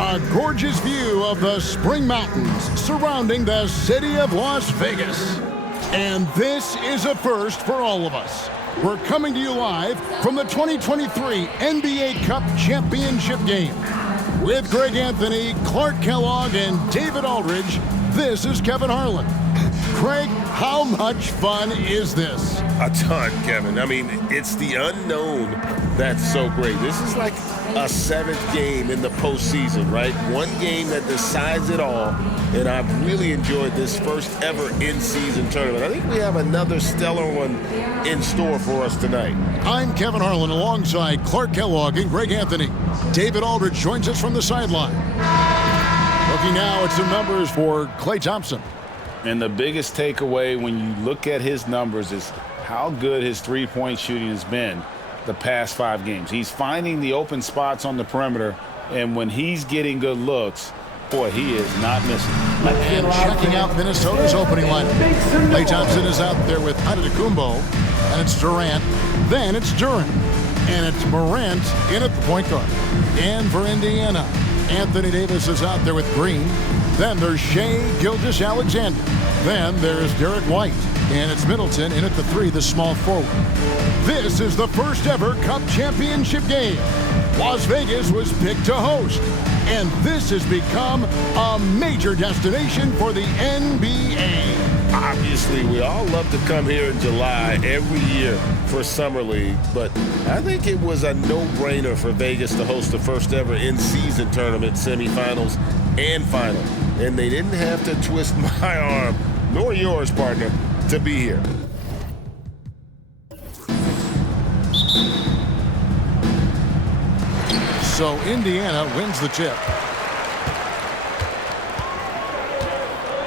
A gorgeous view of the Spring Mountains surrounding the city of Las Vegas. And this is a first for all of us. We're coming to you live from the 2023 NBA Cup Championship game. With Greg Anthony, Clark Kellogg, and David Aldridge, this is Kevin Harlan. Craig, how much fun is this? A ton, Kevin. I mean, it's the unknown that's so great. This is like a seventh game in the postseason, right? One game that decides it all, and I've really enjoyed this first ever in-season tournament. I think we have another stellar one in store for us tonight. I'm Kevin Harlan alongside Clark Kellogg and Greg Anthony. David Aldridge joins us from the sideline. Looking now at some numbers for Klay Thompson. And the biggest takeaway when you look at his numbers is how good his three-point shooting has been the past 5 games. He's finding the open spots on the perimeter, and when he's getting good looks, boy, he is not missing. And checking out Minnesota's opening lineup. Klay Thompson is out there with Antetokounmpo, and it's Durant. Then it's Duren, and it's Morant in at the point guard. And for Indiana, Anthony Davis is out there with Green. Then there's Shai Gilgeous-Alexander. Then there's Derek White. And it's Middleton in at the 3, the small forward. This is the first ever Cup Championship game. Las Vegas was picked to host. And this has become a major destination for the NBA. Obviously, we all love to come here in July every year for Summer League, but I think it was a no-brainer for Vegas to host the first ever in-season tournament, semifinals and final. And they didn't have to twist my arm, nor yours, partner, to be here. So Indiana wins the tip.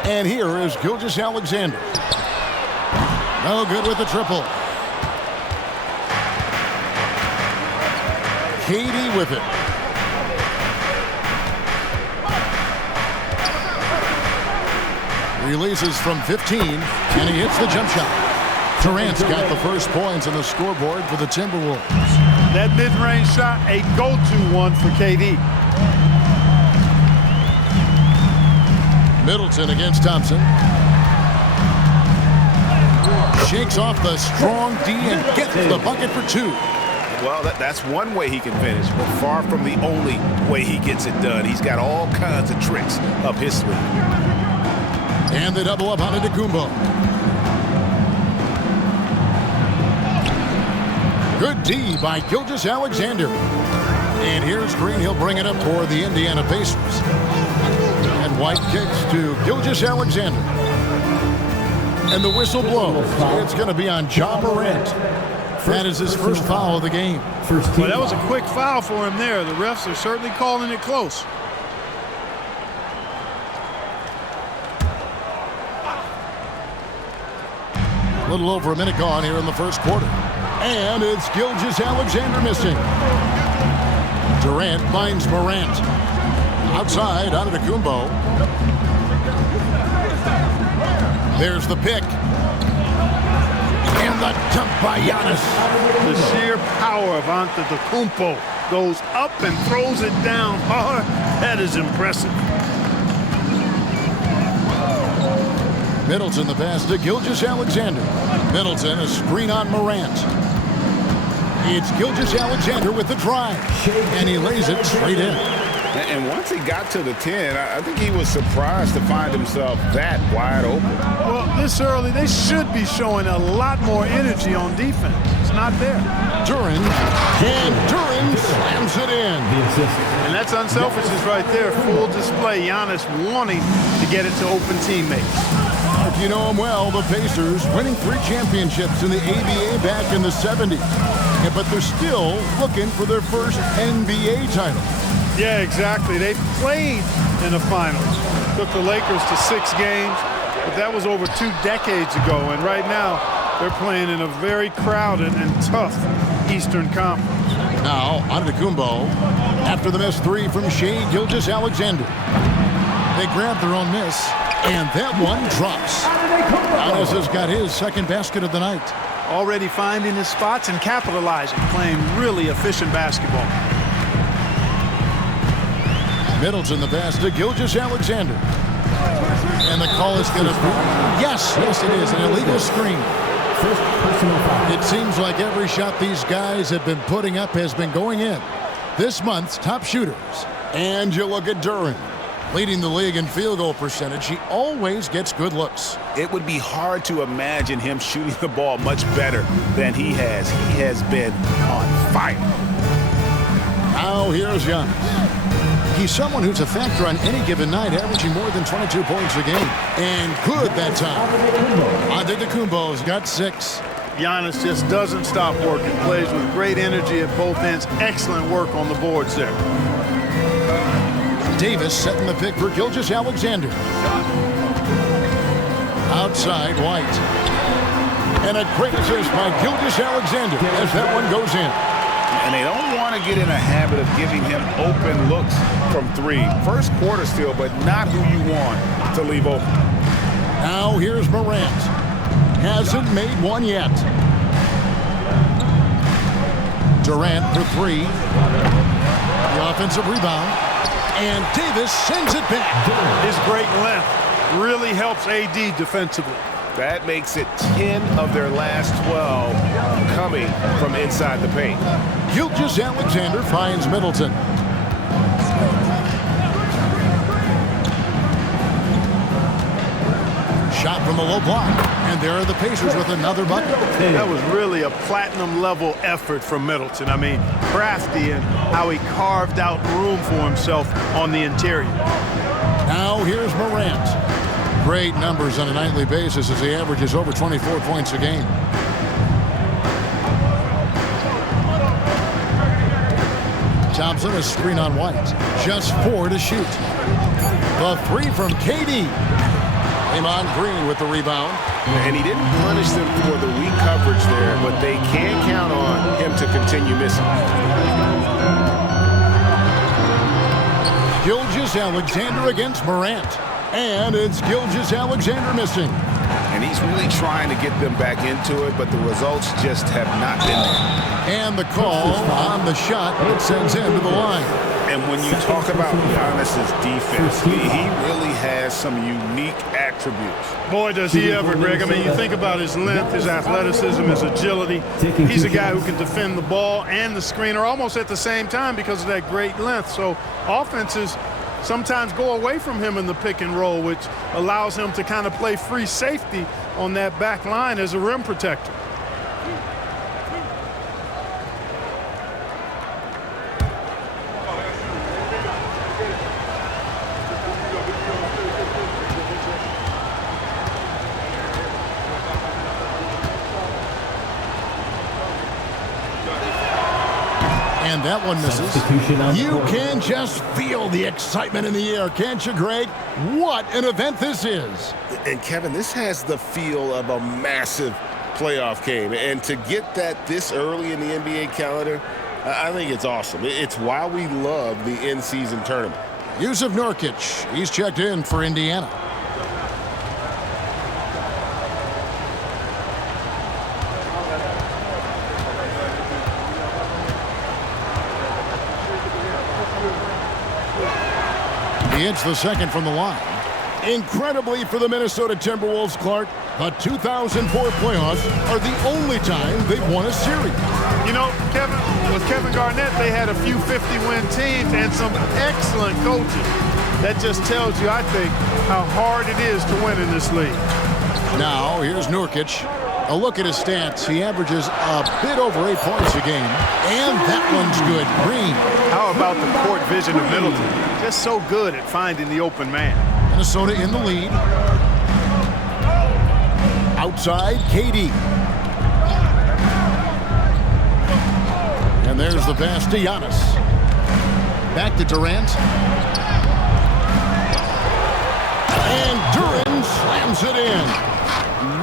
And here is Gilgeous-Alexander. No good with the triple. Katie with it. Releases from 15, and he hits the jump shot. Durant's got the first points on the scoreboard for the Timberwolves. That mid-range shot, a go-to one for KD. Middleton against Thompson. Shakes off the strong D and gets the bucket for 2. Well, that's one way he can finish, but far from the only way he gets it done. He's got all kinds of tricks up his sleeve. And they double up on Antetokounmpo. Good D by Gilgeous-Alexander. And here's Green. He'll bring it up for the Indiana Pacers. And White kicks to Gilgeous-Alexander. And the whistle blows. It's going to be on Ja Morant. That is his first foul of the game. Well, that was a quick foul for him there. The refs are certainly calling it close. A little over a minute gone here in the first quarter. And it's Gilgeous-Alexander missing. Durant finds Morant. Outside, Antetokounmpo. There's the pick. And the dump by Giannis. The sheer power of Antetokounmpo goes up and throws it down hard. That is impressive. Middleton the pass to Gilgeous-Alexander. Middleton a screen on Morant. It's Gilgeous-Alexander with the drive. And he lays it straight in. And once he got to the 10, I think he was surprised to find himself that wide open. Well, this early, they should be showing a lot more energy on defense. It's not there. Duren, and Duren slams it in. And that's unselfishness right there. Full display. Giannis wanting to get it to open teammates. If you know him well, the Pacers winning 3 championships in the ABA back in the 70s. But they're still looking for their first NBA title. Yeah, exactly. They played in the finals. Took the Lakers to 6 games, but that was over 2 decades ago. And right now, they're playing in a very crowded and tough Eastern Conference. Now, Antetokounmpo, after the missed 3 from Shai Gilgeous-Alexander. They grab their own miss, and that one drops. Giannis has got his second basket of the night. Already finding his spots and capitalizing, playing really efficient basketball. Middleton the pass to Gilgeous-Alexander. And the call is going to be, yes, it is, an illegal screen. It seems like every shot these guys have been putting up has been going in. This month's top shooters. And you look at Duren, leading the league in field goal percentage. He always gets good looks. It would be hard to imagine him shooting the ball much better than he has. He has been on fire. Now here's Giannis. He's someone who's a factor on any given night, averaging more than 22 points a game. And good that time. Antetokounmpo's got 6. Giannis just doesn't stop working. Plays with great energy at both ends. Excellent work on the boards there. Davis setting the pick for Gilgeous-Alexander. Outside, White. And a great assist by Gilgeous-Alexander as that one goes in. And they don't want to get in a habit of giving him open looks from 3. First quarter still, but not who you want to leave open. Now here's Morant. Hasn't made one yet. Durant for 3. The offensive rebound. And Davis sends it back. His great length really helps AD defensively. That makes it 10 of their last 12 coming from inside the paint. Gilgeous-Alexander finds Middleton. Shot from the low block. And there are the Pacers with another bucket. That was really a platinum-level effort from Middleton. I mean, crafty in how he carved out room for himself on the interior. Now here's Morant. Great numbers on a nightly basis as he averages over 24 points a game. Thompson, a screen on White. Just 4 to shoot. The 3 from KD. Draymond Green with the rebound. And he didn't punish them for the weak coverage there, but they can count on him to continue missing. Gilgeous-Alexander against Morant. And it's Gilgeous-Alexander missing. And he's really trying to get them back into it, but the results just have not been there. And the call on the shot that sends him to the line. And when you talk about Giannis's defense, he really has some unique attributes. Boy, does he ever, Greg. I mean, you think about his length, his athleticism, his agility. He's a guy who can defend the ball and the screener almost at the same time because of that great length. So offenses sometimes go away from him in the pick and roll, which allows him to kind of play free safety on that back line as a rim protector. And that one misses. You can just feel the excitement in the air, can't you, Greg? What an event this is. And, Kevin, this has the feel of a massive playoff game. And to get that this early in the NBA calendar, I think it's awesome. It's why we love the in-season tournament. Yusuf Nurkic, he's checked in for Indiana. He hits the second from the line. Incredibly for the Minnesota Timberwolves, Clark, the 2004 playoffs are the only time they've won a series. You know, Kevin, with Kevin Garnett, they had a few 50-win teams and some excellent coaches. That just tells you, I think, how hard it is to win in this league. Now, here's Nurkic. A look at his stats. He averages a bit over 8 points a game. And that one's good. Green. How about the court vision of Middleton? Just so good at finding the open man. Minnesota in the lead. Outside, KD. And there's the pass to Giannis. Back to Durant. And Duren slams it in.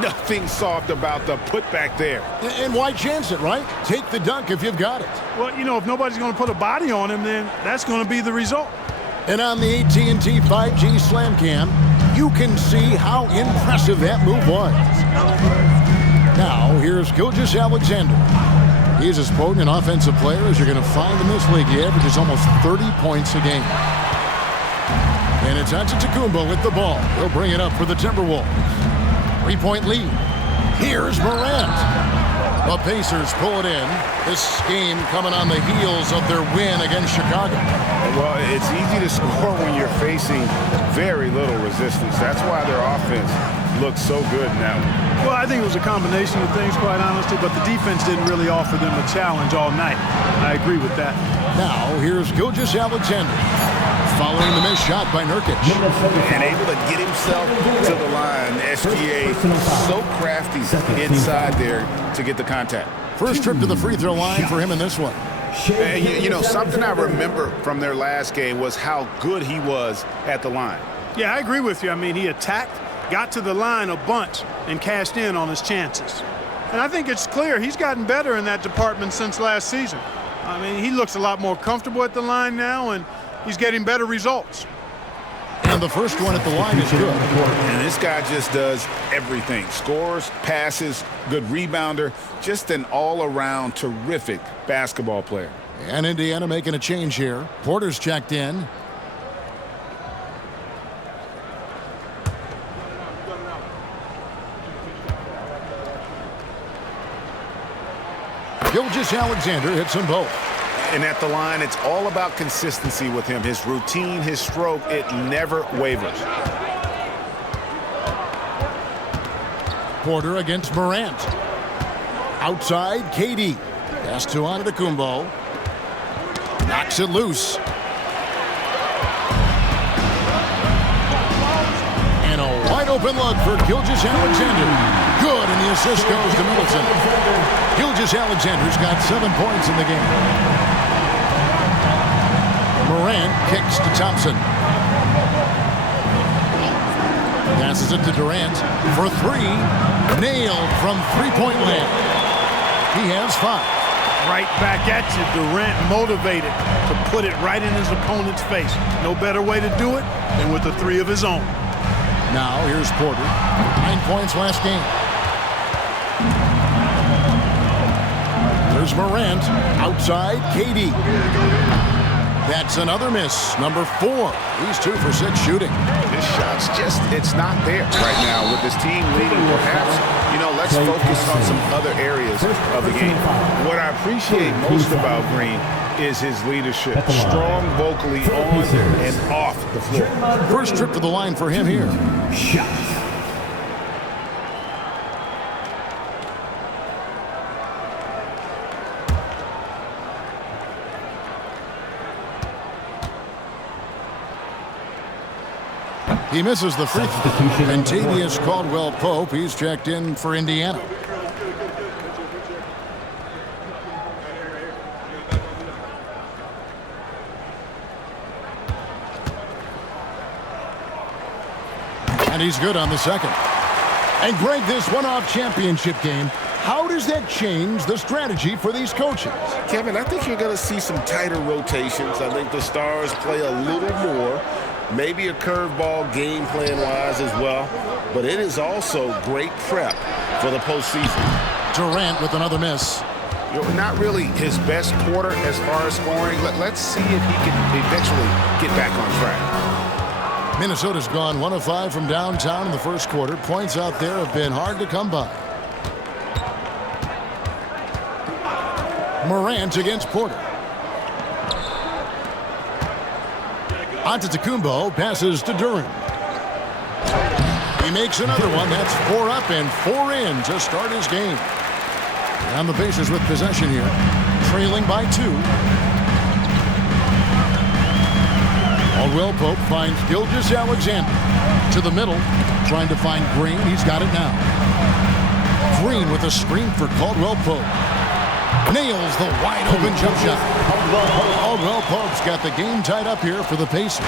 Nothing soft about the putback there. And why chance it, right? Take the dunk if you've got it. Well, you know, if nobody's going to put a body on him, then that's going to be the result. And on the AT&T 5G Slam Cam, you can see how impressive that move was. Now, here's Gilgeous-Alexander. He's as potent an offensive player as you're going to find in this league. He averages almost 30 points a game. And it's Antetokounmpo with the ball. He'll bring it up for the Timberwolves. 3-point lead. Here's Morant. The Pacers pull it in. This game coming on the heels of their win against Chicago. Well, it's easy to score when you're facing very little resistance. That's why their offense looks so good now. Well, I think it was a combination of things, quite honestly, but the defense didn't really offer them a challenge all night. I agree with that. Now, here's Gilgeous-Alexander, following the missed shot by Nurkic. And able to get himself to the line. SGA so crafty inside there to get the contact. First trip to the free throw line for him in this one. And you know, something I remember from their last game was how good he was at the line. Yeah, I agree with you. I mean, he attacked, got to the line a bunch, and cashed in on his chances. And I think it's clear he's gotten better in that department since last season. I mean, he looks a lot more comfortable at the line now, and he's getting better results. And the first one at the line is good. And this guy just does everything. Scores, passes, good rebounder, just an all-around terrific basketball player. And Indiana making a change here. Porter's checked in. Gilgeous-Alexander hits them both. And at the line, it's all about consistency with him. His routine, his stroke, it never wavers. Porter against Morant. Outside, KD. Pass to Antetokounmpo. Knocks it loose. And a wide open look for Gilgeous-Alexander. Good, and the assist goes to Middleton. Gilgeous-Alexander's got 7 points in the game. Morant kicks to Thompson. Passes it to Durant for three. Nailed from three-point land. He has 5. Right back at you, Durant motivated to put it right in his opponent's face. No better way to do it than with a 3 of his own. Now here's Porter. 9 points last game. There's Morant. Outside, KD. That's another miss. Number 4. He's 2 for 6 shooting. This shot's just, it's not there right now with this team leading. Perhaps, you know, let's focus on some other areas of the game. What I appreciate most about Green is his leadership. Strong vocally on and off the floor. First trip to the line for him here. He misses the free throw. And Tavius Caldwell-Pope, he's checked in for Indiana. And he's good on the second. And Greg, this one-off championship game, how does that change the strategy for these coaches? Kevin, I think you're going to see some tighter rotations. I think the Stars play a little more. Maybe a curveball game plan-wise as well. But it is also great prep for the postseason. Durant with another miss. You know, not really his best quarter as far as scoring. Let's see if he can eventually get back on track. Minnesota's gone 1 of 5 from downtown in the first quarter. Points out there have been hard to come by. Morant against Porter. Antetokounmpo passes to Durant. He makes another one. That's 4 up and 4 in to start his game. And the Pacers with possession here, trailing by 2. Caldwell-Pope finds Gilgeous-Alexander to the middle, trying to find Green. He's got it now. Green with a screen for Caldwell-Pope. Nails the wide-open jump shot. Caldwell-Pope's got the game tied up here for the Pacers.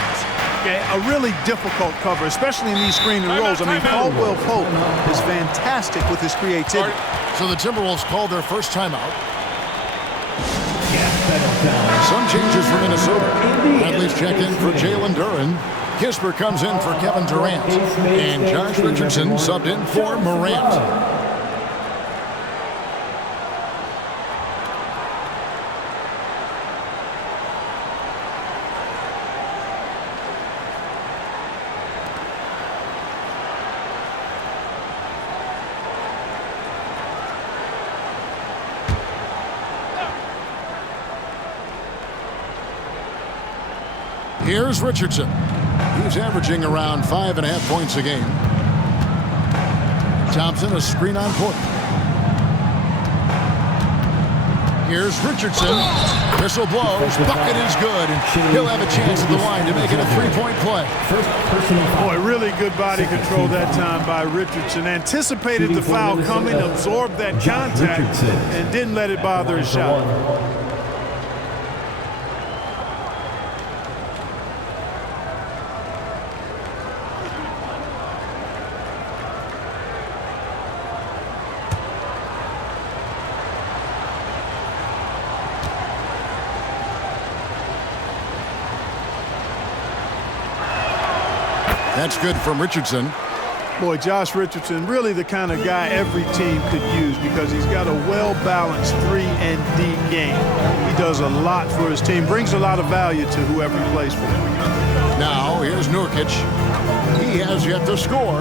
Yeah, a really difficult cover, especially in these screen and rolls. I mean, Caldwell-Pope is fantastic with his creativity. So the Timberwolves called their first timeout. Some changes for Minnesota. Bradley's checked in for Jalen Duren. Kisper comes in for Kevin Durant. And Josh Richardson subbed in for Morant. Here's Richardson. He's averaging around 5.5 points a game. Thompson, a screen on Porter. Here's Richardson. Whistle blows. Bucket is good. And he'll have a chance at the line to make it a three-point play. Boy, really good body control that time by Richardson. Anticipated the foul coming, absorbed that contact, and didn't let it bother his shot. That's good from Richardson. Boy, Josh Richardson, really the kind of guy every team could use because he's got a well-balanced 3-and-D game. He does a lot for his team, brings a lot of value to whoever he plays for. Now, here's Nurkic. He has yet to score.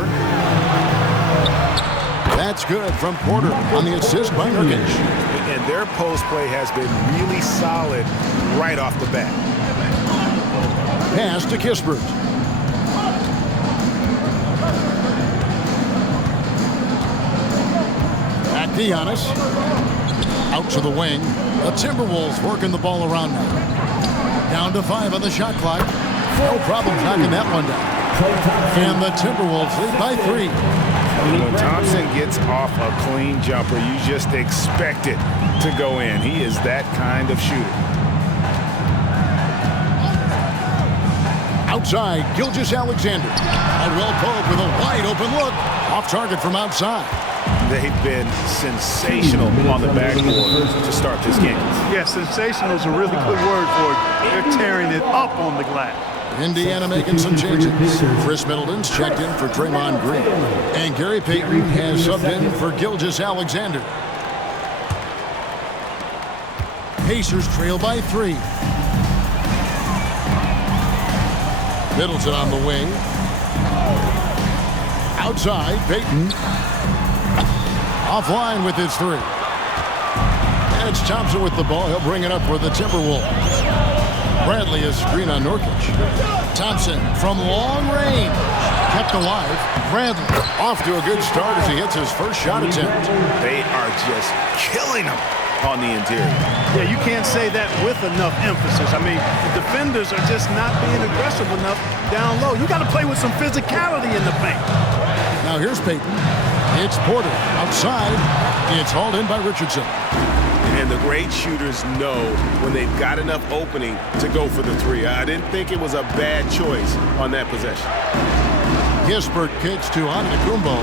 That's good from Porter on the assist by Nurkic. And their post play has been really solid right off the bat. Pass to Kispert. Back to Giannis. Out to the wing. The Timberwolves working the ball around now. Down to 5 on the shot clock. No problem knocking that one down. And the Timberwolves lead by 3. When Thompson gets off a clean jumper, you just expect it to go in. He is that kind of shooter. Outside, Gilgeous-Alexander. Caldwell Pope with a wide open look. Off target from outside. They've been sensational on the backboard to start this game. Yeah, sensational is a really good word for it. They're tearing it up on the glass. Indiana making some changes. Chris Middleton's checked in for Draymond Green. And Gary Payton has subbed in for Gilgeous-Alexander. Pacers trail by 3. Middleton on the wing. Outside, Payton. Offline with his 3. And it's Thompson with the ball. He'll bring it up for the Timberwolves. Bradley is screen on Nurkic. Thompson from long range. Kept alive. Bradley off to a good start as he hits his first shot attempt. They are just killing him on the interior. Yeah, you can't say that with enough emphasis. I mean, the defenders are just not being aggressive enough down low. You got to play with some physicality in the paint. Now here's Payton. It's Porter outside. It's hauled in by Richardson. And the great shooters know when they've got enough opening to go for the 3. I didn't think it was a bad choice on that possession. Kispert kicks to Antetokounmpo.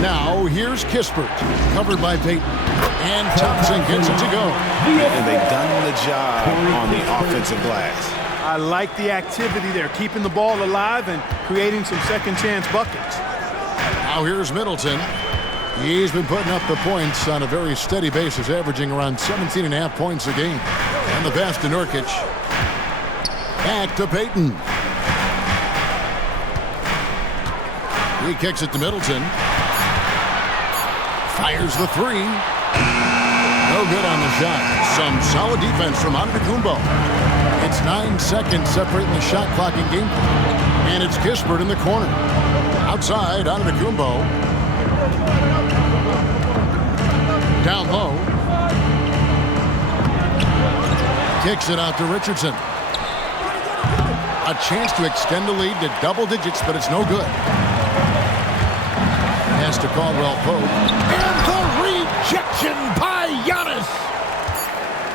Now here's Kispert, covered by Payton. And Thompson gets it to go. And they've done the job on the offensive glass. I like the activity there, keeping the ball alive and creating some second-chance buckets. Now here's Middleton. He's been putting up the points on a very steady basis, averaging around 17.5 points a game. And the pass to Nurkic. Back to Payton. He kicks it to Middleton. Fires the 3. No good on the shot. Some solid defense from Antetokounmpo. It's 9 seconds separating the shot clock and game clock. And it's Kispert in the corner. Outside, Antetokounmpo. Down low. Kicks it out to Richardson. A chance to extend the lead to double digits, but it's no good. Pass to Caldwell Pope. And the rejection by Giannis.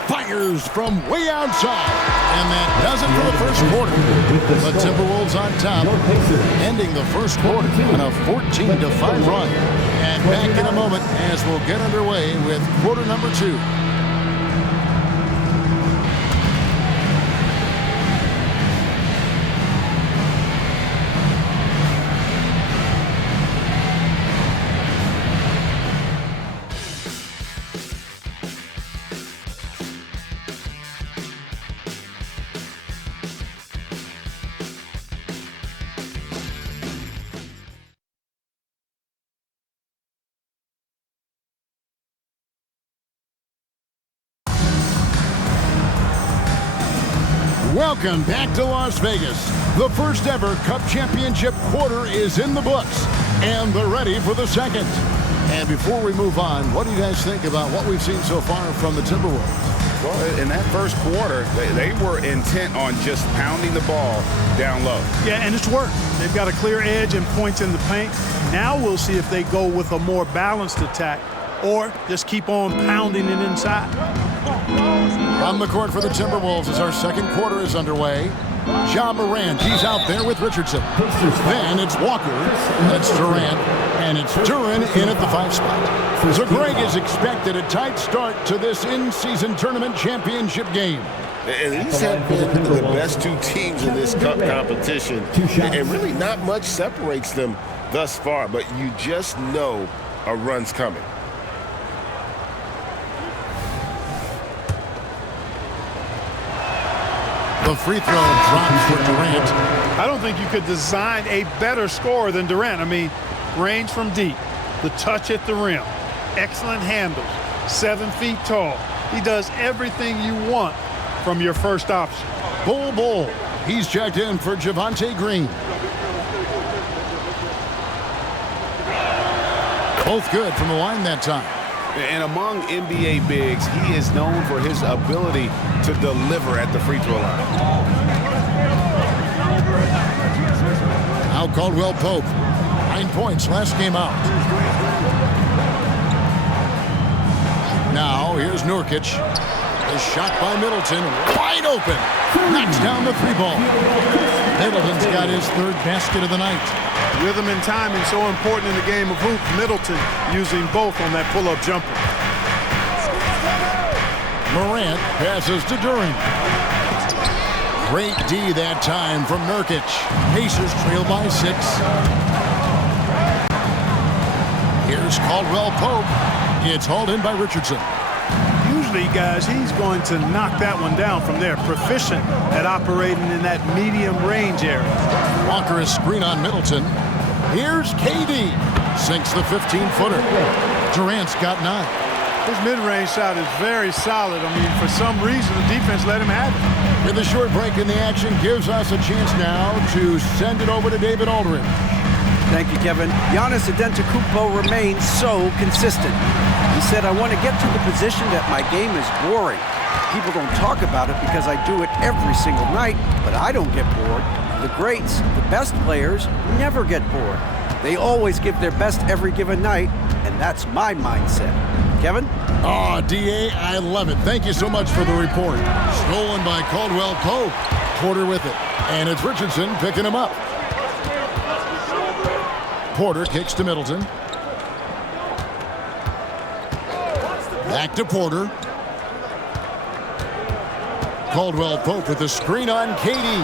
Fires from way outside. And that does it for the first quarter. The Timberwolves on top, ending the first quarter on a 14-5 run. And back in a moment as we'll get underway with quarter number 2. Welcome back to Las Vegas. The first ever Cup Championship quarter is in the books, and they're ready for the second. And before we move on, what do you guys think about what we've seen so far from the Timberwolves? Well, in that first quarter, they were intent on just pounding the ball down low. Yeah, and it's worked. They've got a clear edge and points in the paint. Now we'll see if they go with a more balanced attack or just keep on pounding it inside. On the court for the Timberwolves as our second quarter is underway. Ja Morant, he's out there with Richardson. Then it's Walker, that's Durant, and it's Duren in at the 5 spot. So Greg has expected a tight start to this in-season tournament championship game. And these have been the best two teams in this cup competition. And really not much separates them thus far, but you just know a run's coming. The free throw drops for Durant. I don't think you could design a better scorer than Durant. I mean, range from deep, the touch at the rim, excellent handles, 7 feet tall. He does everything you want from your first option. Bull. He's checked in for Javonte Green. Both good from the line that time. And among NBA bigs, he is known for his ability to deliver at the free throw line. Now Caldwell Pope, 9 points last game out. Now here's Nurkic. A shot by Middleton, wide open. Knocks down the 3-ball. Middleton's got his 3rd basket of the night. Rhythm and timing so important in the game of hoops. Middleton using both on that pull-up jumper. Morant passes to Duren. Great D that time from Nurkic. Pacers trail by 6. Here's Caldwell Pope. It's hauled in by Richardson. Usually, guys, he's going to knock that one down from there. Proficient at operating in that medium range area. Walker is screen on Middleton. Here's KD. Sinks the 15-footer. Durant's got 9. His mid-range shot is very solid. I mean, for some reason, the defense let him have it. With a short break in the action, gives us a chance now to send it over to David Aldridge. Thank you, Kevin. Giannis Antetokounmpo remains so consistent. He said, I want to get to the position that my game is boring. People don't talk about it because I do it every single night, but I don't get bored. The greats, the best players, never get bored. They always give their best every given night, and that's my mindset. Kevin? D.A., I love it. Thank you so much for the report. Stolen by Caldwell Pope. Porter with it. And it's Richardson picking him up. Porter kicks to Middleton. Back to Porter. Caldwell Pope with the screen on KD.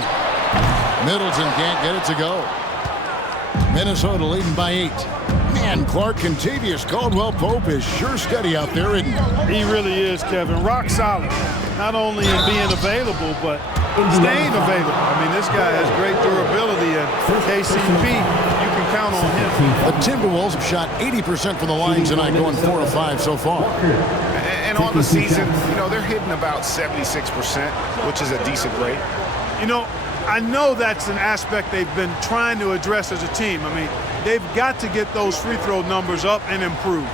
Middleton can't get it to go. Minnesota leading by 8. Man, Clark Contavious Caldwell Pope is sure steady out there, isn't he? He really is, Kevin. Rock solid. Not only in being available, but staying available. I mean, this guy has great durability, and KCP, you can count on him. The Timberwolves have shot 80% from the line tonight, going 4 of 5 so far. And on the season, you know, they're hitting about 76%, which is a decent rate. You know, I know that's an aspect they've been trying to address as a team. I mean, they've got to get those free throw numbers up and improve.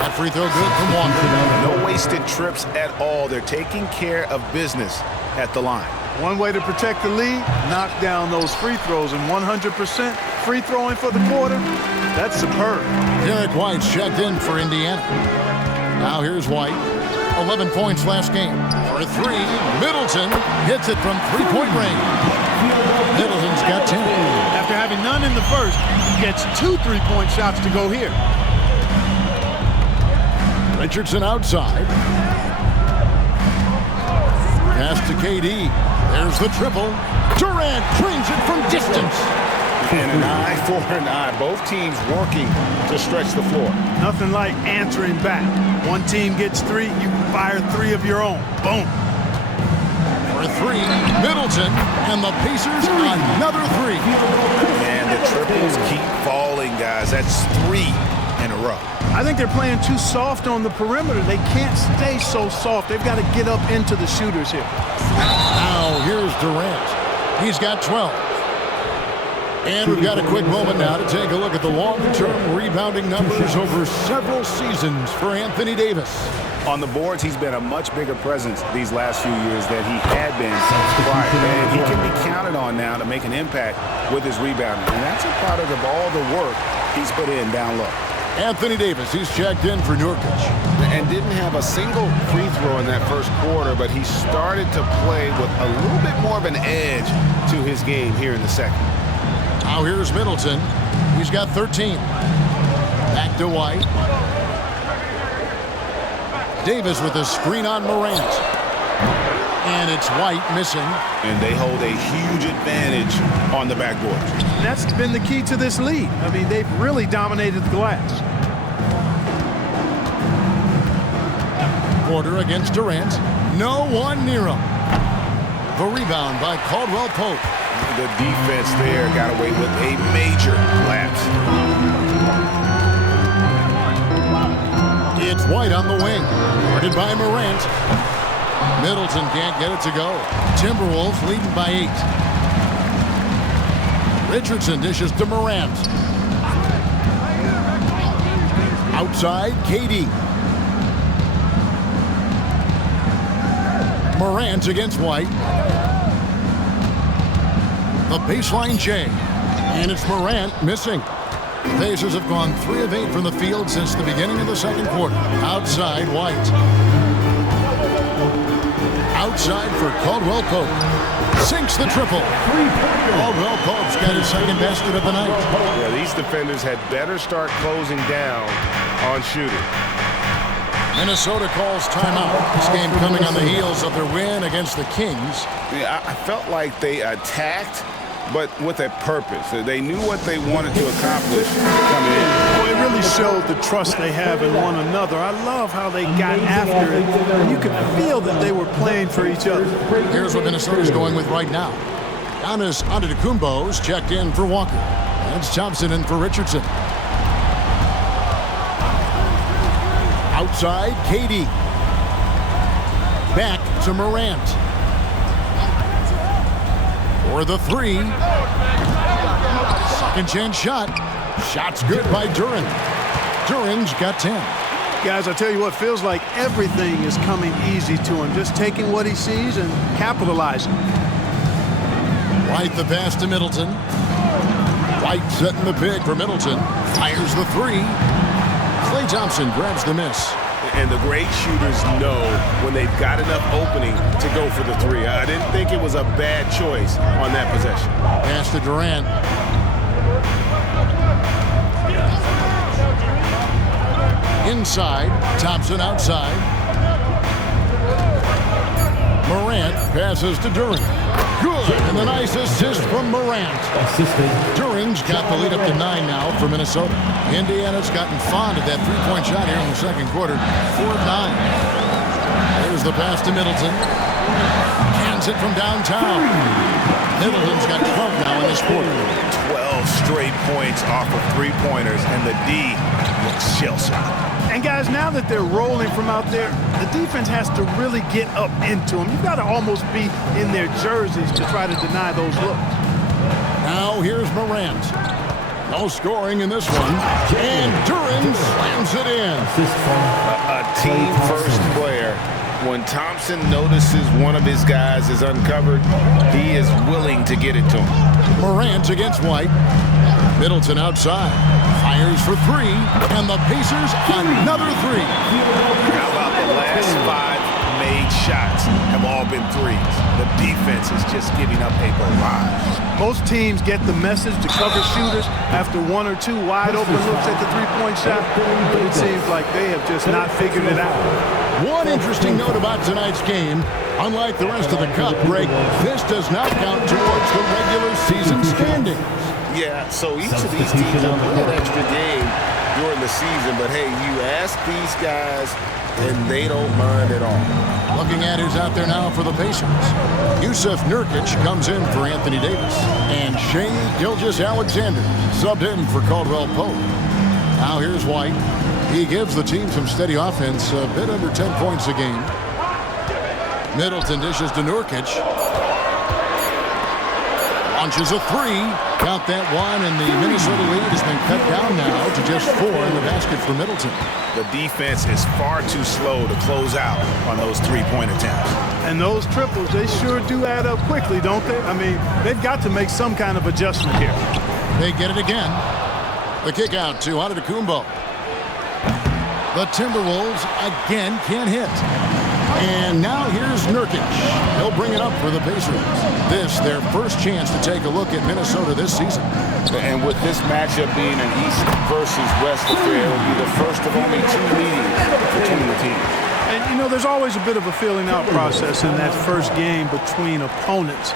That free throw good from Walker. No wasted trips at all. They're taking care of business at the line. One way to protect the lead, knock down those free throws, and 100% free throwing for the quarter, that's superb. Derek White's checked in for Indiana. Now here's White. 11 points last game. For 3, Middleton hits it from 3-point range. Middleton's got 10. After having none in the first, he gets 2 3-point shots to go here. Richardson outside. Pass to KD. There's the triple. Durant drains it from distance. And an eye for an eye. Both teams working to stretch the floor. Nothing like answering back. One team gets 3, you fire 3 of your own. Boom. For three, Middleton, and the Pacers another three. Man, the triples keep falling, guys. That's 3 in a row. I think they're playing too soft on the perimeter. They can't stay so soft. They've got to get up into the shooters here. Now here's Durant. He's got 12. And we've got a quick moment now to take a look at the long-term rebounding numbers over several seasons for Anthony Davis. On the boards, he's been a much bigger presence these last few years than he had been prior. And he can be counted on now to make an impact with his rebounding. And that's a product of all the work he's put in down low. Anthony Davis, he's checked in for Nurkic. And didn't have a single free throw in that first quarter, but he started to play with a little bit more of an edge to his game here in the second. Now here's Middleton. He's got 13. Back to White. Davis with a screen on Morant. And it's White missing. And they hold a huge advantage on the backboard. That's been the key to this lead. I mean, they've really dominated the glass. Porter against Durant. No one near him. The rebound by Caldwell Pope. The defense there got away with a major lapse. It's White on the wing. Guarded by Morant. Middleton can't get it to go. Timberwolves leading by 8. Richardson dishes to Morant. Outside, KD. Morant against White. The baseline J. And it's Morant missing. Pacers have gone 3 of 8 from the field since the beginning of the second quarter. Outside, White. Outside for Caldwell Pope. Sinks the triple. Caldwell Pope's got his second basket of the night. Yeah, these defenders had better start closing down on shooting. Minnesota calls timeout. This game coming on the heels of their win against the Kings. Yeah, I felt like they attacked, but with a purpose. They knew what they wanted to accomplish coming in. Well, it really showed the trust they have in one another. I love how they got after it, and you could feel that they were playing for each other. Here's what Minnesota's going with right now. Giannis Antetokounmpo's checked in for Walker. That's Thompson in for Richardson. Outside, KD. Back to Morant. For the three. Second chance shot. Shot's good by Duren. Duren's got 10. Guys, I tell you what, feels like everything is coming easy to him. Just taking what he sees and capitalizing. White the pass to Middleton. White setting the pick for Middleton. Fires the three. Klay Thompson grabs the miss. And the great shooters know when they've got enough opening to go for the three. I didn't think it was a bad choice on that possession. Pass to Durant. Inside, Thompson outside. Morant passes to Duren. Good, and a nice assist from Morant. Duren's got the lead up to 9 now for Minnesota. Indiana's gotten fond of that three-point shot here in the second quarter. 4 of 9. There's the pass to Middleton. Cans it from downtown. Middleton's got 12 now in this quarter. 12 straight points off of three-pointers, and the D looks shell-shocked. And guys, now that they're rolling from out there, the defense has to really get up into them. You've got to almost be in their jerseys to try to deny those looks. Now here's Morant. No scoring in this one. And Duren slams it in. A team-first player. When Thompson notices one of his guys is uncovered, he is willing to get it to him. Morant against White. Middleton outside. Fires for three. And the Pacers another three. How about the last 5 made shots have all been threes? The defense is just giving up a barrage. Most teams get the message to cover shooters after 1 or 2 wide open looks at the three-point shot, but it seems like they have just not figured it out. One interesting note about tonight's game, unlike the rest of the cup break, this does not count towards the regular season standings. Yeah, so each of these teams will play an extra game during in the season, but hey, you ask these guys, and they don't mind at all. Looking at who's out there now for the Pacers. Yusuf Nurkic comes in for Anthony Davis. And Shai Gilgeous-Alexander subbed in for Caldwell Pope. Now here's White. He gives the team some steady offense, a bit under 10 points a game. Middleton dishes to Nurkic. Launches a three. Count that one, and the Minnesota lead has been cut down now to just 4 in the basket for Middleton. The defense is far too slow to close out on those three-point attempts. And those triples, they sure do add up quickly, don't they? I mean, they've got to make some kind of adjustment here. They get it again. The kick out to Antetokounmpo. The Timberwolves again can't hit. And now here's Nurkic. He'll bring it up for the Pacers. This, their first chance to take a look at Minnesota this season. And with this matchup being an East versus West affair, it will be the first of only 2 meetings between the teams. And, you know, there's always a bit of a feeling out process in that first game between opponents.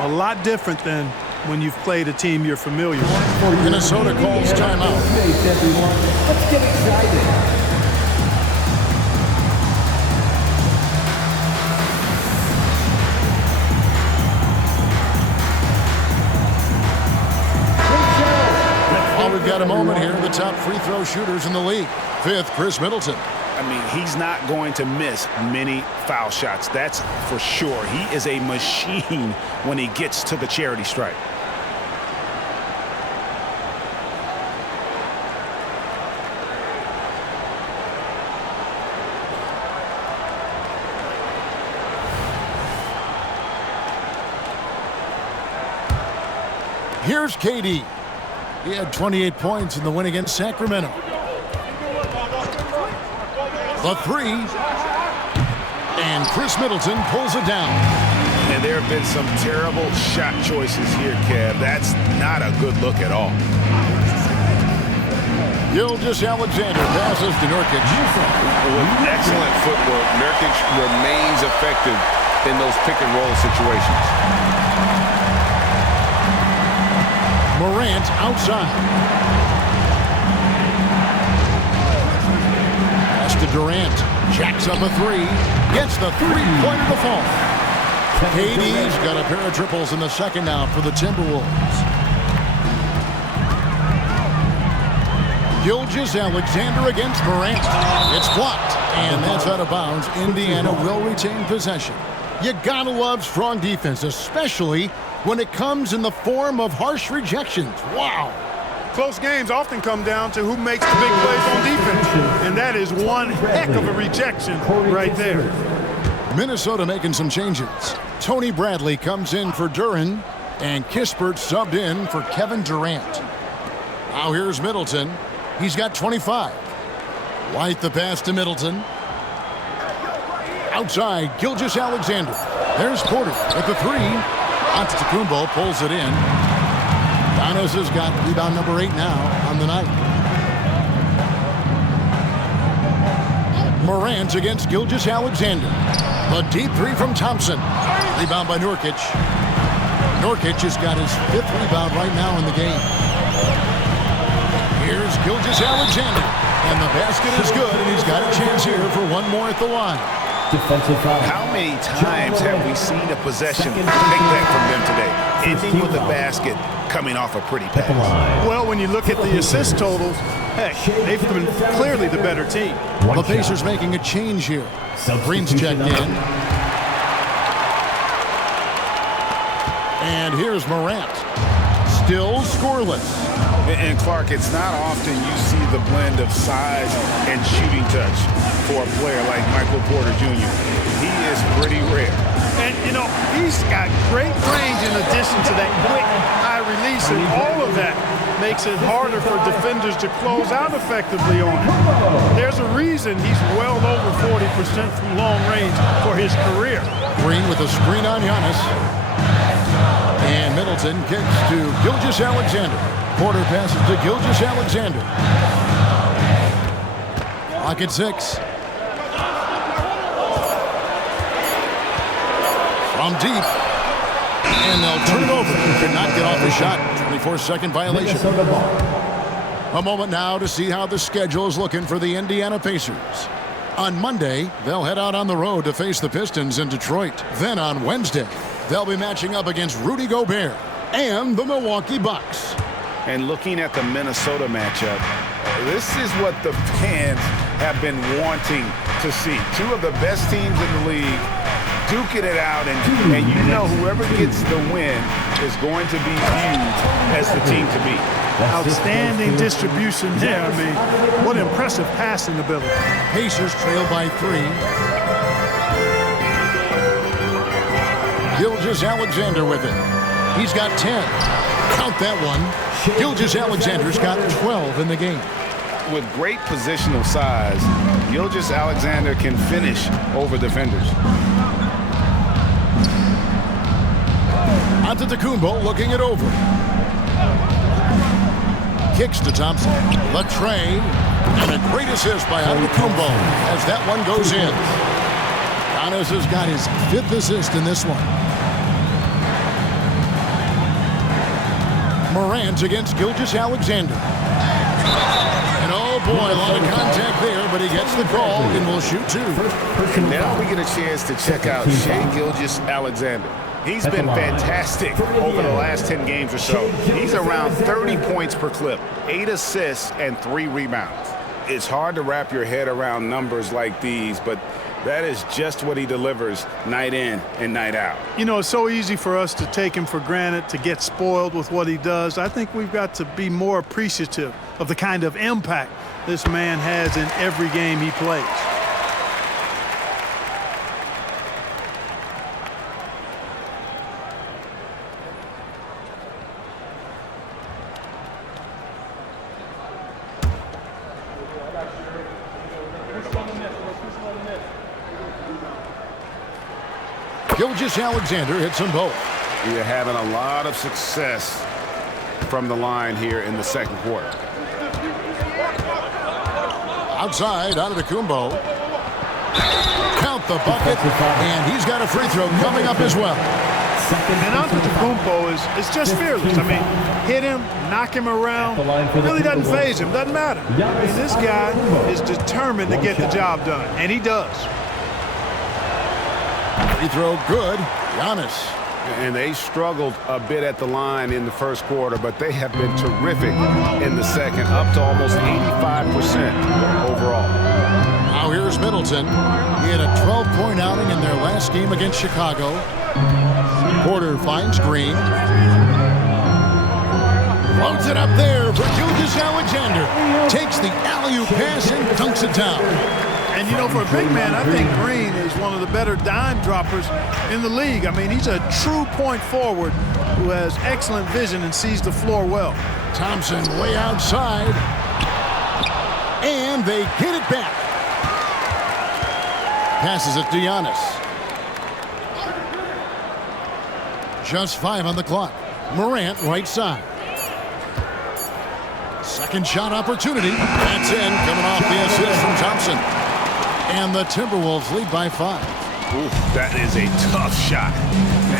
A lot different than when you've played a team you're familiar with. Minnesota calls timeout. Let's get excited. We've got a moment here. The top free throw shooters in the league. 5th, Chris Middleton. I mean, he's not going to miss many foul shots. That's for sure. He is a machine when he gets to the charity stripe. Here's KD. He had 28 points in the win against Sacramento. The three. And Chris Middleton pulls it down. And there have been some terrible shot choices here, Kev. That's not a good look at all. Gilgeous-Alexander passes to Nurkic. With excellent footwork, Nurkic remains effective in those pick-and-roll situations. Morant outside. Pass to Durant. Jacks up a three. Gets the three-pointer to fall. KD's got a pair of triples in the second now for the Timberwolves. Gilgeous-Alexander against Morant. It's blocked, and that's out of bounds. Indiana will retain possession. You gotta love strong defense, especially when it comes in the form of harsh rejections. Wow. Close games often come down to who makes the big plays on defense. And that is one heck of a rejection right there. Minnesota making some changes. Tony Bradley comes in for Duren, and Kispert subbed in for Kevin Durant. Now here's Middleton. He's got 25. White the pass to Middleton. Outside, Gilgeous-Alexander. There's Porter with the three. Antetokounmpo pulls it in. Giannis has got rebound number 8 now on the night. Morant against Gilgeous-Alexander. A deep three from Thompson. Rebound by Nurkic. Nurkic has got his 5th rebound right now in the game. Here's Gilgeous-Alexander. And the basket is good, and he's got a chance here for one more at the line. Defensive foul. How many times have we seen a possession take that from them today? Ending with a basket coming off a pretty pass. Well, when you look at the assist totals, heck, they've been clearly the better team. The Pacers making a change here. Green's checked in. And here's Morant. Still scoreless. And Clark, it's not often you see the blend of size and shooting touch for a player like Michael Porter Jr. He is pretty rare. And, you know, he's got great range in addition to that quick high release, and all of that makes it harder for defenders to close out effectively on him. There's a reason he's well over 40% from long range for his career. Green with a screen on Giannis. And Middleton kicks to Gilgeous-Alexander. Porter passes to Gilgeous-Alexander. Clock at 6. From deep. And they'll turn it over. Could not get off the shot. 24-second violation. A moment now to see how the schedule is looking for the Indiana Pacers. On Monday, they'll head out on the road to face the Pistons in Detroit. Then on Wednesday, they'll be matching up against Rudy Gobert and the Milwaukee Bucks. And looking at the Minnesota matchup, this is what the fans have been wanting to see. Two of the best teams in the league duking it out, and you know whoever gets the win is going to be viewed as the team to beat. Outstanding distribution there. I mean, what impressive passing ability. Pacers trail by 3. Gilgeous-Alexander with it. He's got 10. Count that one. Gilgeous-Alexander's got 12 in the game. With great positional size, Gilgeous-Alexander can finish over defenders. Antetokounmpo looking it over. Kicks to Thompson. Latray. And a great assist by Antetokounmpo as that one goes in. Giannis has got his 5th assist in this one. Morant against Gilgeous-Alexander. And oh boy, a lot of contact there, but he gets the call and will shoot 2. And now we get a chance to check out Shai Gilgeous-Alexander. He's been fantastic over the last 10 games or so. He's around 30 points per clip, 8 assists, and 3 rebounds. It's hard to wrap your head around numbers like these, but that is just what he delivers night in and night out. You know, it's so easy for us to take him for granted, to get spoiled with what he does. I think we've got to be more appreciative of the kind of impact this man has in every game he plays. Gilgeous-Alexander hits them both. You're having a lot of success from the line here in the second quarter. Outside, Antetokounmpo. Count the bucket, and he's got a free throw coming up as well. And Antetokounmpo is just fearless. I mean, hit him, knock him around. It really doesn't faze him. Doesn't matter. I mean, this guy is determined to get the job done, and he does. Free throw good. Giannis. And they struggled a bit at the line in the first quarter, but they have been terrific in the second, up to almost 85% overall. Now here's Middleton. He had a 12-point outing in their last game against Chicago. Porter finds Green. Floats it up there for Gilgeous-Alexander. Takes the alley-oop pass and dunks it down. And, you know, for a big man, I think Green is one of the better dime droppers in the league. I mean, he's a true point forward who has excellent vision and sees the floor well. Thompson way outside. And they get it back. Passes it to Giannis. Just 5 on the clock. Morant right side. Second shot opportunity. That's in, coming off the assist from Thompson. And the Timberwolves lead by 5. Ooh, that is a tough shot.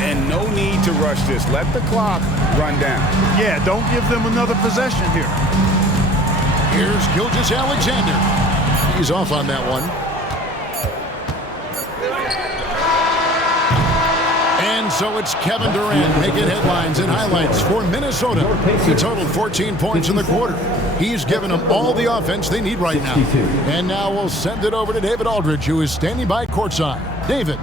And no need to rush this. Let the clock run down. Yeah, don't give them another possession here. Here's Gilgeous-Alexander. He's off on that one. And so it's Kevin Durant making headlines and highlights for Minnesota. He totaled 14 points in the quarter. He's given them all the offense they need right now. And now we'll send it over to David Aldridge, who is standing by courtside. David.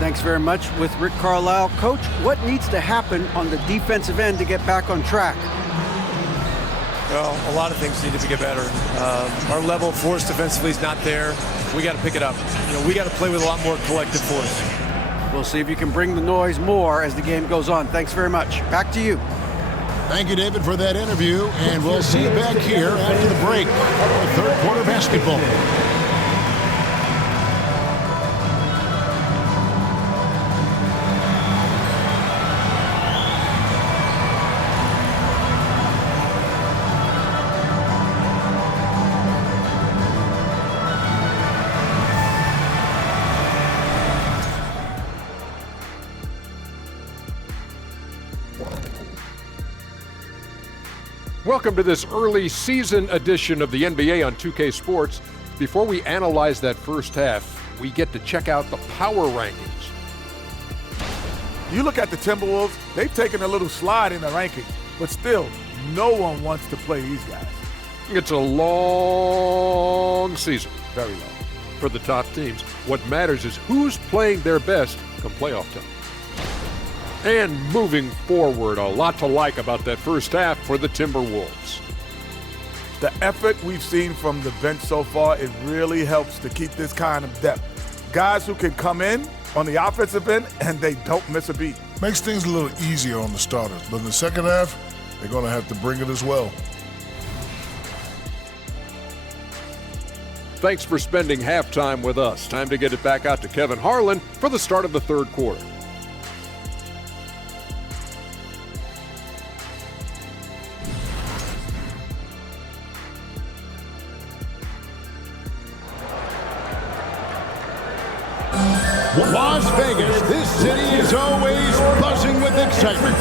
Thanks very much with Rick Carlisle. Coach, what needs to happen on the defensive end to get back on track? Well, a lot of things need to get better. Our level of force defensively is not there. We got to pick it up. You know, we got to play with a lot more collective force. We'll see if you can bring the noise more as the game goes on. Thanks very much. Back to you. Thank you, David, for that interview, and we'll see you back here after the break for third quarter basketball. Welcome to this early season edition of the NBA on 2K Sports. Before we analyze that first half, we get to check out the power rankings. You look at the Timberwolves, they've taken a little slide in the ranking, but still, no one wants to play these guys. It's a long season. Very long. For the top teams. What matters is who's playing their best come playoff time. And moving forward, a lot to like about that first half for the Timberwolves. The effort we've seen from the bench so far, it really helps to keep this kind of depth. Guys who can come in on the offensive end and they don't miss a beat. Makes things a little easier on the starters, but in the second half, they're going to have to bring it as well. Thanks for spending halftime with us. Time to get it back out to Kevin Harlan for the start of the third quarter. Las Vegas, this city is always buzzing with excitement.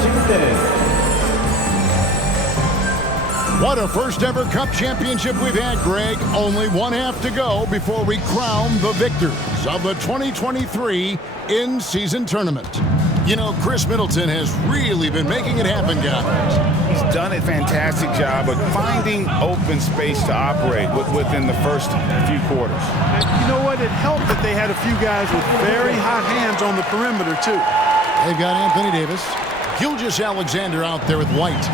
What a first ever Cup championship we've had, Greg. Only one half to go before we crown the victors of the 2023 in-season tournament. You know, Chris Middleton has really been making it happen, guys. He's done a fantastic job of finding open space to operate within the first few quarters. And you know what? It helped that they had a few guys with very hot hands on the perimeter, too. They've got Anthony Davis. Gilgeous Alexander out there with White.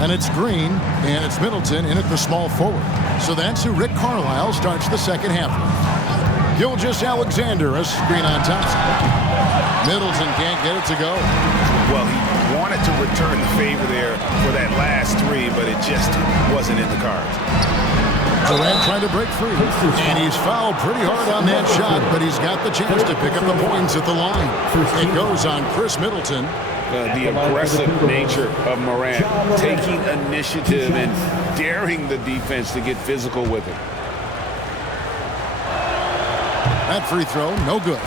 And it's Green, and it's Middleton in at the small forward. So that's who Rick Carlisle starts the second half with. Gilgeous Alexander, a screen on Thompson. Middleton can't get it to go. Well, he wanted to return the favor there for that last three, but it just wasn't in the cards. Durant trying to break free, and he's fouled pretty hard on that shot, but he's got the chance to pick up the points at the line. It goes on Chris Middleton. The aggressive nature of Morant, taking initiative and daring the defense to get physical with it. That free throw, no good.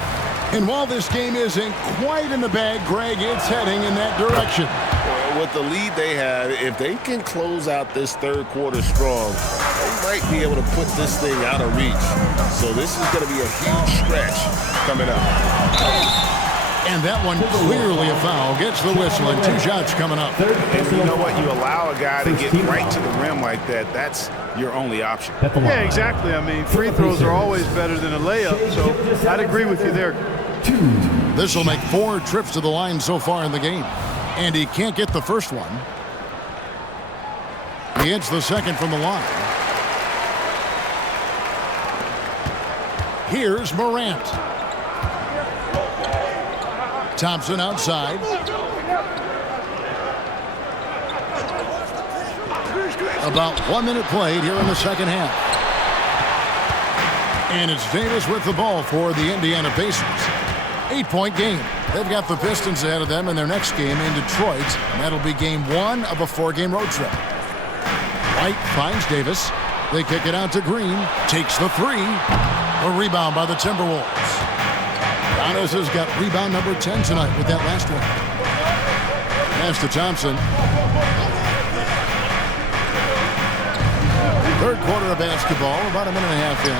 And while this game isn't quite in the bag, Greg, it's heading in that direction. Well, with the lead they have, if they can close out this third quarter strong, they might be able to put this thing out of reach. So this is going to be a huge stretch coming up. And that one clearly a foul. Gets the whistle and two shots coming up. And you know what? You allow a guy to get right to the rim like that. That's your only option. Yeah, exactly. I mean, free throws are always better than a layup, so I'd agree with you there. This will make 4 trips to the line so far in the game. And he can't get the first one. He hits the second from the line. Here's Morant. Thompson outside. About 1 minute played here in the second half. And it's Davis with the ball for the Indiana Pacers. 8-point game. They've got the Pistons ahead of them in their next game in Detroit. And that'll be game 1 of a 4-game road trip. White finds Davis. They kick it out to Green. Takes the 3. A rebound by the Timberwolves. Giannis has got rebound number 10 tonight with that last one. Pass to Thompson. Third quarter of basketball, about a minute and a half in.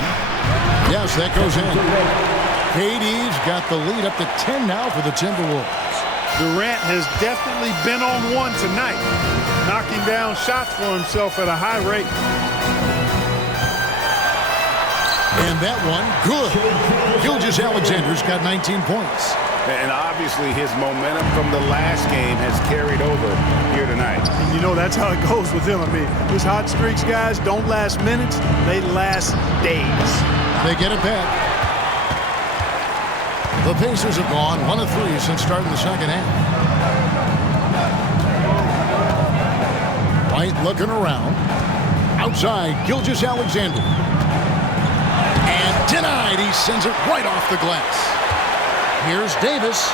Yes, that goes in. KD's got the lead up to 10 now for the Timberwolves. Durant has definitely been on one tonight, knocking down shots for himself at a high rate. And that one, good. Gilgeous Alexander's got 19 points. And obviously his momentum from the last game has carried over here tonight. And you know, that's how it goes with him. I mean, those hot streaks, guys, don't last minutes. They last days. They get it back. The Pacers have gone 1 of 3 since starting the second half. White looking around. Outside, Gilgeous Alexander. And denied. He sends it right off the glass. Here's Davis.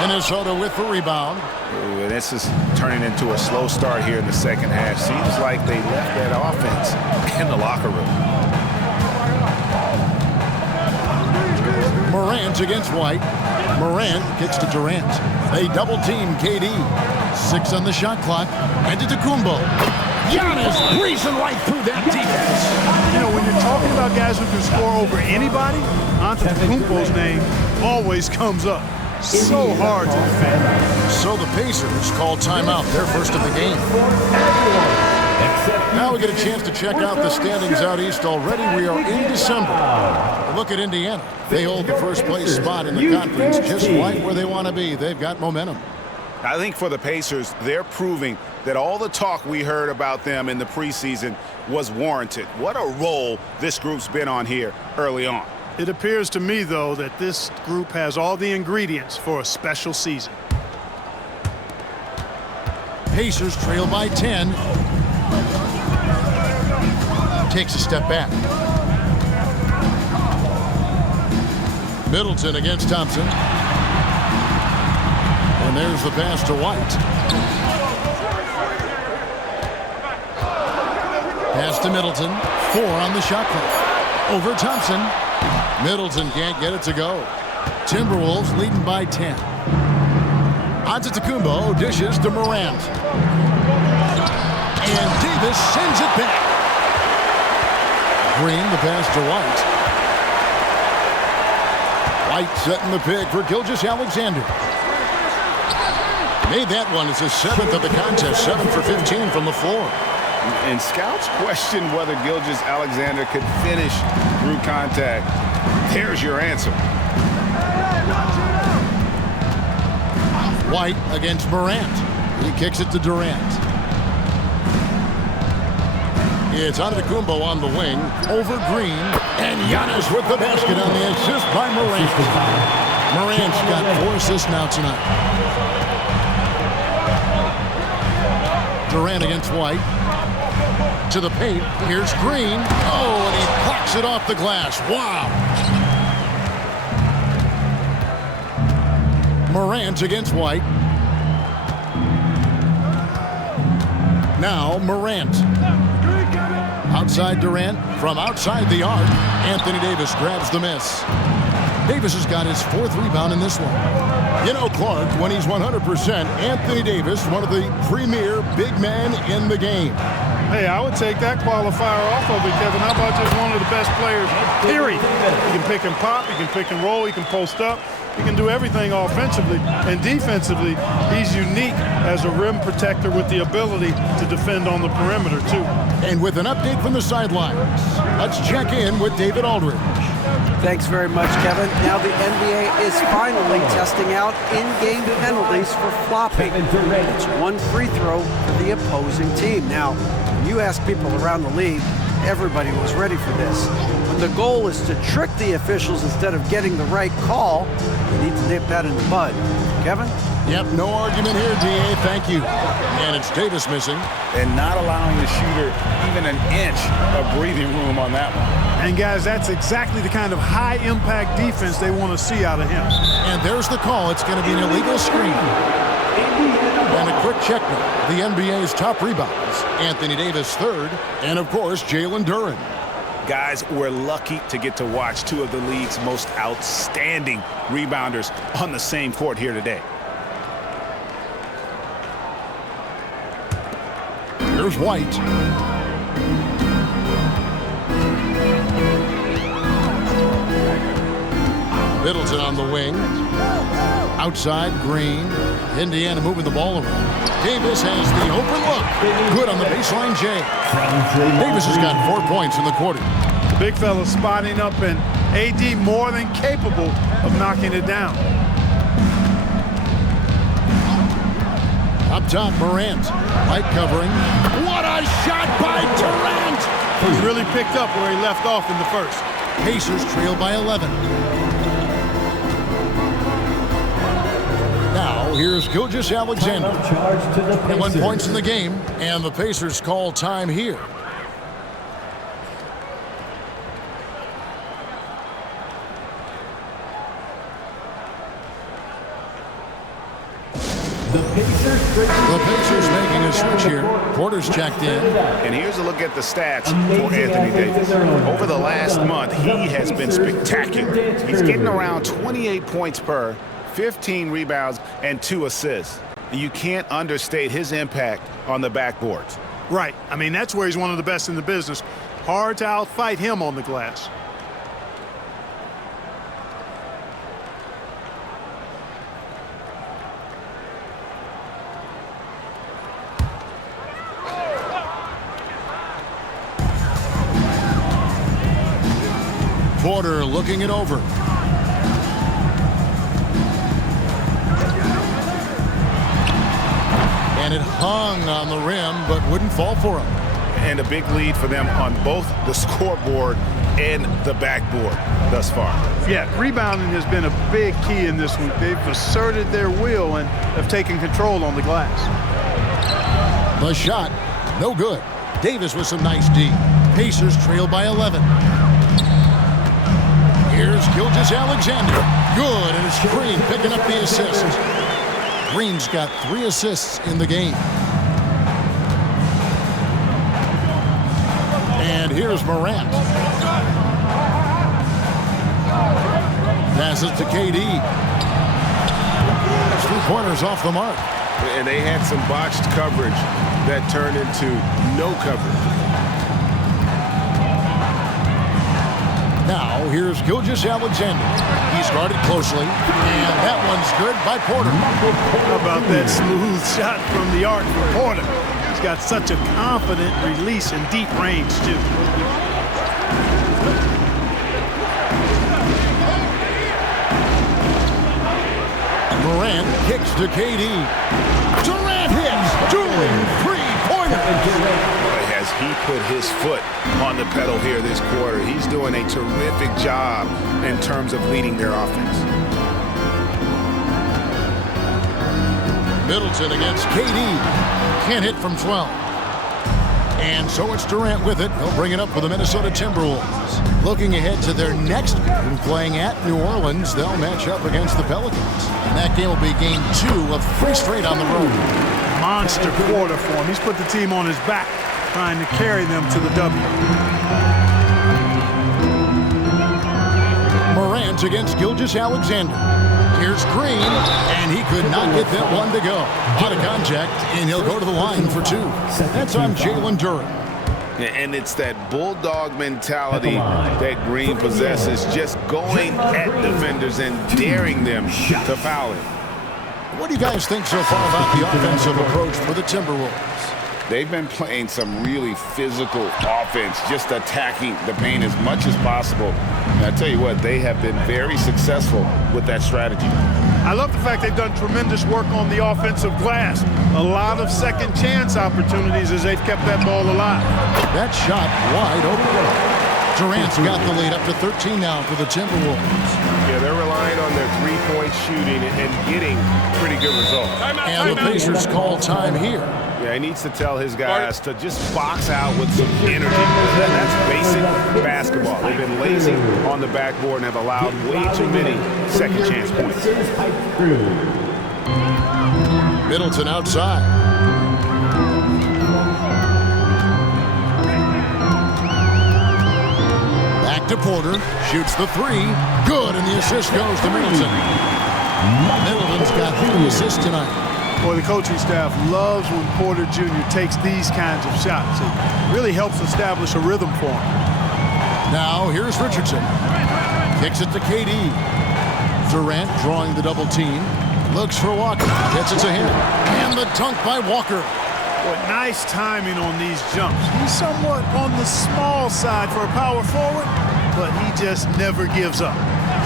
Minnesota with the rebound. Ooh, and this is turning into a slow start here in the second half. Seems like they left that offense in the locker room. Morant against White. Morant kicks to Durant. They double team KD. 6 on the shot clock. Antetokounmpo. Giannis breezing right through that defense. You know, when you're talking about guys who can score over anybody, Antetokounmpo's name always comes up. So hard to defend. So the Pacers call timeout, their first of the game. Now we get a chance to check out the standings out east already. We are in December. Look at Indiana. They hold the first place spot in the conference just right where they want to be. They've got momentum. I think for the Pacers, they're proving that all the talk we heard about them in the preseason was warranted. What a role this group's been on here early on. It appears to me, though, that this group has all the ingredients for a special season. Pacers trail by 10. Takes a step back. Middleton against Thompson. And there's the pass to White. Pass to Middleton. 4 on the shot clock. Over Thompson. Middleton can't get it to go. Timberwolves leading by 10. Antetokounmpo dishes to Morant. And Davis sends it back. Green, the pass to White. White setting the pick for Gilgeous-Alexander. Made that one. It's his 7th of the contest. 7 for 15 from the floor. And scouts question whether Gilgeous-Alexander could finish through contact. Here's your answer. White against Morant. He kicks it to Durant. It's Antetokounmpo on the wing. Over Green. And Giannis with the basket on the assist by Morant. Morant's got 4 assists now tonight. Durant against White. To the paint. Here's Green. Oh, and he blocks it off the glass. Wow. Morant against White. Now Morant. Outside Durant. From outside the arc. Anthony Davis grabs the miss. Davis has got his 4th rebound in this one. You know, Clark, when he's 100%, Anthony Davis, one of the premier big men in the game. Hey, I would take that qualifier off of it, Kevin. How about just one of the best players, period? He can pick and pop, he can pick and roll, he can post up. He can do everything offensively, and defensively, he's unique as a rim protector with the ability to defend on the perimeter, too. And with an update from the sidelines, let's check in with David Aldridge. Thanks very much, Kevin. Now the NBA is finally testing out in-game penalties for flopping. It's 1 free throw for the opposing team. Now, when you ask people around the league, everybody was ready for this. When the goal is to trick the officials instead of getting the right call, you need to nip that in the bud. Kevin? Yep, no argument here, D.A. Thank you. And it's Davis missing. And not allowing the shooter even an inch of breathing room on that one. And, guys, that's exactly the kind of high-impact defense they want to see out of him. And there's the call. It's going to be an illegal screen. And a quick check now. The NBA's top rebounds. Anthony Davis 3rd. And, of course, Jalen Duren. Guys, we're lucky to get to watch 2 of the league's most outstanding rebounders on the same court here today. Here's White. Middleton on the wing. Outside, Green. Indiana moving the ball around. Davis has the open look. Good on the baseline, Jay. Davis has got 4 points in the quarter. The big fella spotting up, and AD more than capable of knocking it down. Up top, Morant. Light covering. What a shot by Durant! He's really picked up where he left off in the first. Pacers trail by 11. Now, here's Gilgeous-Alexander. 21 points in the game, and the Pacers call time here. The Pacers making a switch here. Porter's checked in. And here's a look at the stats for Anthony Davis. Over the last month, he has been spectacular. He's getting around 28 points per, 15 rebounds, and 2 assists. You can't understate his impact on the backboards. Right. I mean, that's where he's one of the best in the business. Hard to outfight him on the glass. Porter looking it over. And it hung on the rim, but wouldn't fall for him. And a big lead for them on both the scoreboard and the backboard thus far. Yeah, rebounding has been a big key in this one. They've asserted their will and have taken control on the glass. The shot, no good. Davis with some nice D. Pacers trail by 11. Here's Gilgeous-Alexander. Good, and it's Green picking up the assist. Green's got 3 assists in the game. And here's Morant. Passes to KD. 3-pointers off the mark. And they had some botched coverage that turned into no coverage. Now, here's Gilgeous-Alexander. He's guarded closely, and that one's good by Porter. How about that smooth shot from the arc for Porter? He's got such a confident release in deep range, too. Morant kicks to KD. Durant hits. 2 3-pointer. As he put his foot on the pedal here this quarter, he's doing a terrific job in terms of leading their offense. Middleton against KD. Can't hit from 12. And so it's Durant with it. He'll bring it up for the Minnesota Timberwolves. Looking ahead to their next game, playing at New Orleans, they'll match up against the Pelicans. And that game will be game 2 of 3 straight on the road. Monster quarter for him. He's put the team on his back, trying to carry them to the W. Morant against Gilgeous-Alexander. Here's Green, and he could not get that one to go. Out of contact, and he'll go to the line for 2. That's on Jalen Duren. And it's that bulldog mentality that Green possesses, just going at defenders and daring them to foul it. What do you guys think so far about the offensive approach for the Timberwolves? They've been playing some really physical offense, just attacking the paint as much as possible. And I tell you what, they have been very successful with that strategy. I love the fact they've done tremendous work on the offensive glass. A lot of second chance opportunities as they've kept that ball alive. That shot wide open. Durant's got the lead up to 13 now for the Timberwolves. Yeah, they're relying on their 3-point shooting and getting pretty good results. And the Pacers call time here. Yeah, he needs to tell his guys to just box out with some energy. That's basic basketball. They've been lazy on the backboard and have allowed way too many second chance points. Middleton outside. Back to Porter. Shoots the 3. Good, and the assist goes to Middleton. Middleton's got 3 assists tonight. Boy, the coaching staff loves when Porter Jr. takes these kinds of shots. It really helps establish a rhythm for him. Now, here's Richardson. Kicks it to KD. Durant drawing the double team. Looks for Walker. Gets it to him. And the dunk by Walker. Boy, nice timing on these jumps. He's somewhat on the small side for a power forward, but he just never gives up.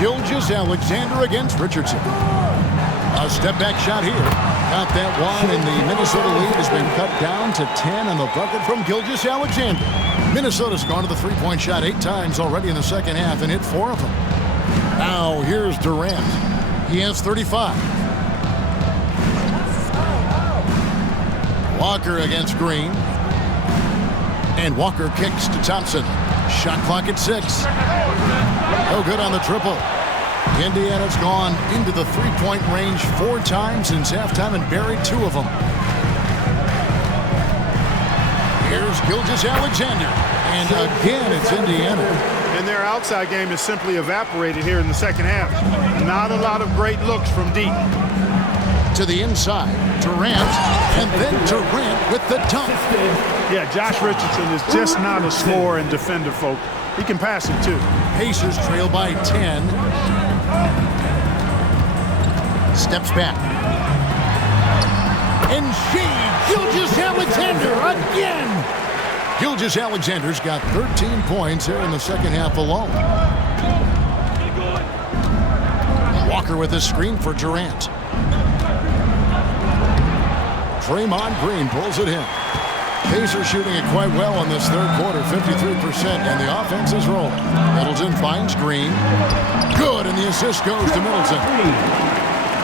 Gilgeous-Alexander against Richardson. A step-back shot here. Got that one, and the Minnesota lead has been cut down to 10 on the bucket from Gilgeous-Alexander. Minnesota's gone to the 3-point shot 8 times already in the second half and hit 4 of them. Now here's Durant. He has 35. Walker against Green. And Walker kicks to Thompson. Shot clock at 6. No good on the triple. Indiana's gone into the 3-point range 4 times since halftime and buried 2 of them. Here's Gilgeous-Alexander. And again, it's Indiana. And their outside game is simply evaporated here in the second half. Not a lot of great looks from deep. to the inside. Durant, and then Durant with the dunk. Yeah, Josh Richardson is just not a scorer and defender, folks. He can pass it, too. Pacers trail by 10. Steps back. And Gilgeous-Alexander again. Gilgeous-Alexander's got 13 points here in the second half alone. Walker with a screen for Durant. Draymond Green pulls it in. Pacers shooting it quite well in this third quarter, 53%, and the offense is rolling. Middleton finds Green. Good, and the assist goes to Middleton.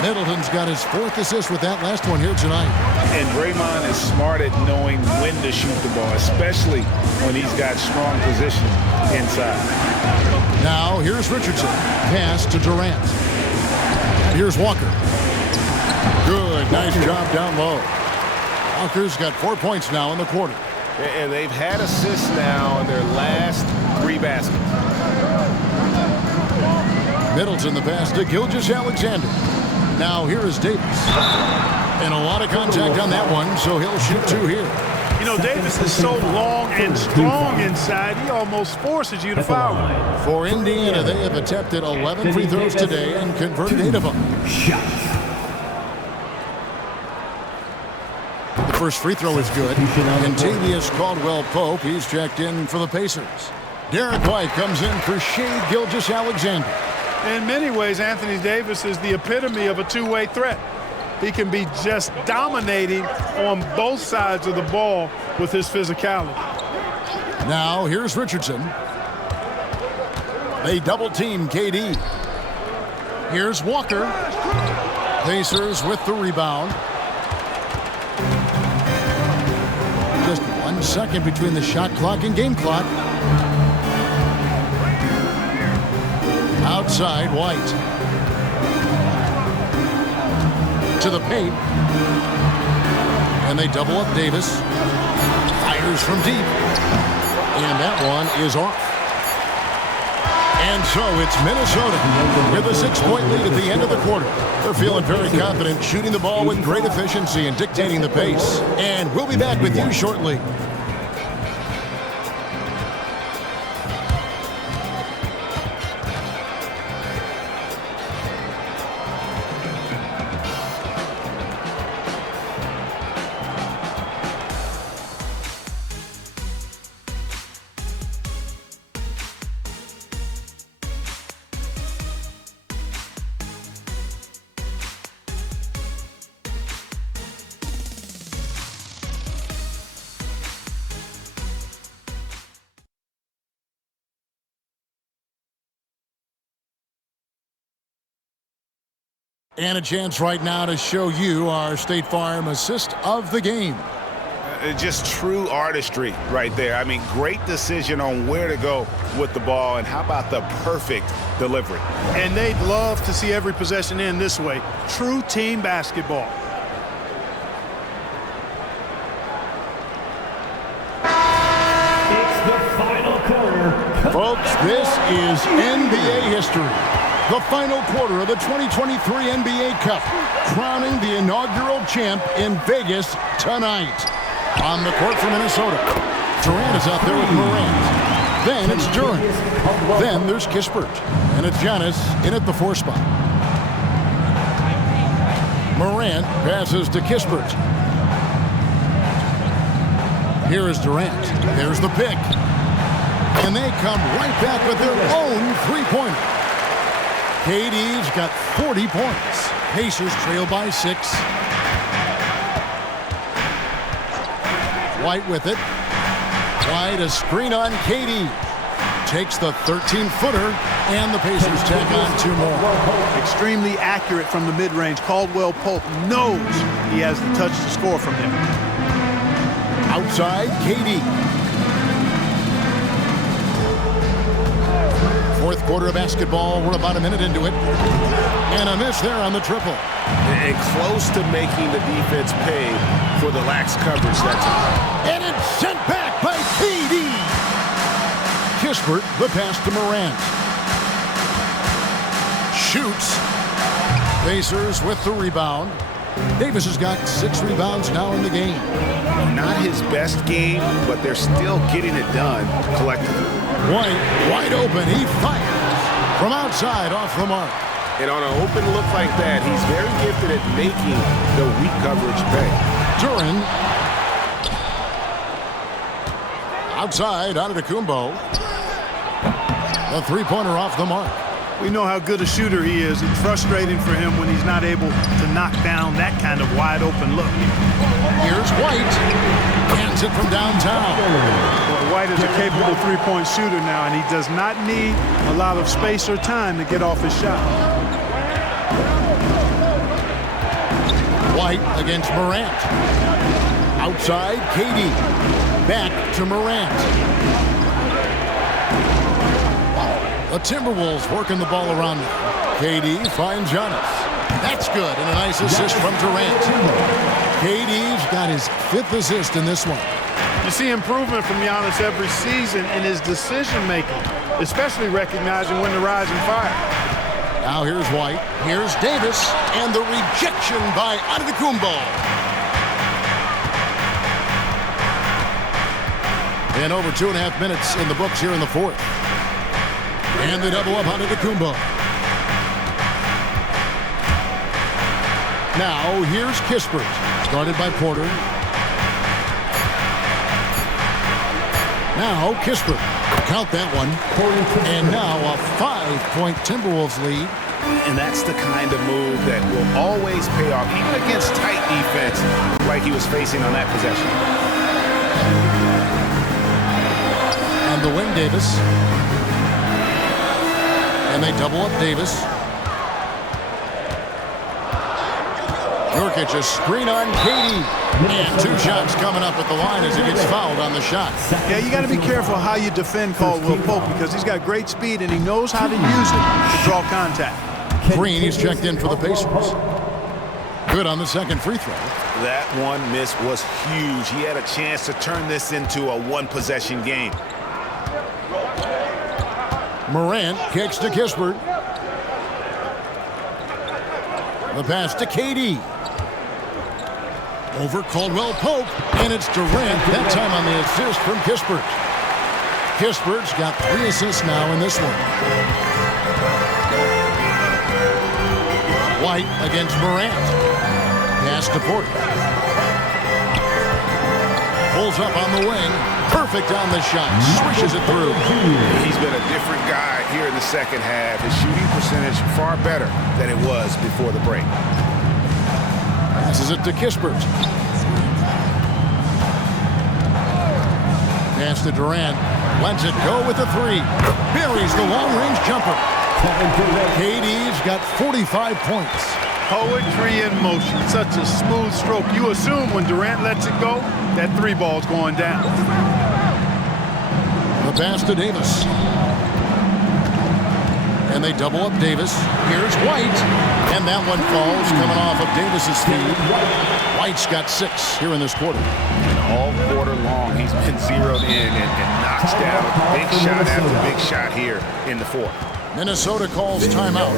Middleton's got his 4th assist with that last one here tonight. And Draymond is smart at knowing when to shoot the ball, especially when he's got strong position inside. Now, here's Richardson. Pass to Durant. Here's Walker. Good, nice job down low. Walker's got 4 points now in the quarter. And they've had assists now in their last 3 baskets. Middleton the pass to Gilgeous-Alexander. Now here is Davis. And a lot of contact on that one, so he'll shoot 2 here. You know, Davis is so long and strong inside, he almost forces you to foul him. For Indiana, they have attempted 11 free throws today and converted 8 of them. The first free throw is good. Contavious Caldwell-Pope, he's checked in for the Pacers. Derek White comes in for Shai Gilgeous-Alexander. In many ways, Anthony Davis is the epitome of a two-way threat. He can be just dominating on both sides of the ball with his physicality. Now here's Richardson. They double-team KD. Here's Walker. Pacers with the rebound. Just 1 second between the shot clock and game clock. Outside, White. To the paint. And they double up Davis. Fires from deep. And that one is off. And so it's Minnesota with a 6-point lead at the end of the quarter. They're feeling very confident, shooting the ball with great efficiency and dictating the pace. And we'll be back with you shortly. And a chance right now to show you our State Farm assist of the game. Just true artistry right there. I mean, great decision on where to go with the ball, and how about the perfect delivery? And they'd love to see every possession end this way. True team basketball. It's the final quarter. Folks, this is NBA history. The final quarter of the 2023 NBA Cup, crowning the inaugural champ in Vegas tonight. On the court for Minnesota, Durant is out there with Morant. Then it's Durant. Then there's Kispert. And it's Giannis in at the 4 spot. Morant passes to Kispert. Here is Durant. There's the pick. And they come right back with their own three-pointer. KD's got 40 points. Pacers trail by 6. White with it. White, a screen on KD. Takes the 13-footer, and the Pacers tack on 2 more. Extremely accurate from the mid-range. Caldwell-Pope knows he has the touch to score from him. Outside, KD. Fourth quarter of basketball. We're about a minute into it. And a miss there on the triple. And close to making the defense pay for the lax coverage that time. And it's sent back by KD. Kispert, the pass to Morant. Shoots. Pacers with the rebound. Davis has got 6 rebounds now in the game. Not his best game, but they're still getting it done collectively. White, wide open. He fires from outside off the mark. And on an open look like that, he's very gifted at making the weak coverage pay. Duran. Outside, Antetokounmpo. The three-pointer off the mark. We know how good a shooter he is. It's frustrating for him when he's not able to knock down that kind of wide-open look. Here's White. Hands it from downtown. Well, White is a capable three-point shooter now, and he does not need a lot of space or time to get off his shot. White against Morant. Outside, KD. Back to Morant. The Timberwolves working the ball around now. KD finds Giannis. That's good, and a nice assist from Durant. KD's got his 5th assist in this one. You see improvement from Giannis every season in his decision-making, especially recognizing when to rise and fire. Now here's White. Here's Davis, and the rejection by Antetokounmpo. And over 2.5 minutes in the books here in the 4th. And they double up Antetokounmpo. Now here's Kispert, started by Porter. Now Kispert, count that one. And now a 5-point Timberwolves lead. And that's the kind of move that will always pay off, even against tight defense like he was facing on that possession. And the wing, Davis. And they double up Davis. Nurkic, a screen on KD. And 2 shots coming up at the line as he gets fouled on the shot. Yeah, you got to be careful how you defend Caldwell Pope because he's got great speed and he knows how to use it to draw contact. Green, he's checked in for the Pacers. Good on the second free throw. That one miss was huge. He had a chance to turn this into a one-possession game. Morant kicks to Kispert. The pass to KD. Over Caldwell Pope, and it's Durant, that time on the assist from Kispert. Kispert's got 3 assists now in this one. White against Morant. Pass to Porter. Pulls up on the wing. Perfect on the shot. Swishes it through. He's been a different guy here in the second half. His shooting percentage far better than it was before the break. Passes it to Kispert. Pass to Durant. Lets it go with the 3. Buries the long-range jumper. KD's got 45 points. Poetry in motion. Such a smooth stroke. You assume when Durant lets it go, that 3 ball's going down. The pass to Davis. And they double up Davis. Here's White. And that one falls coming off of Davis's feed. White's got 6 here in this quarter. And all quarter long, he's been zeroed in and knocks down big shot after big shot here in the 4th. Minnesota calls timeout.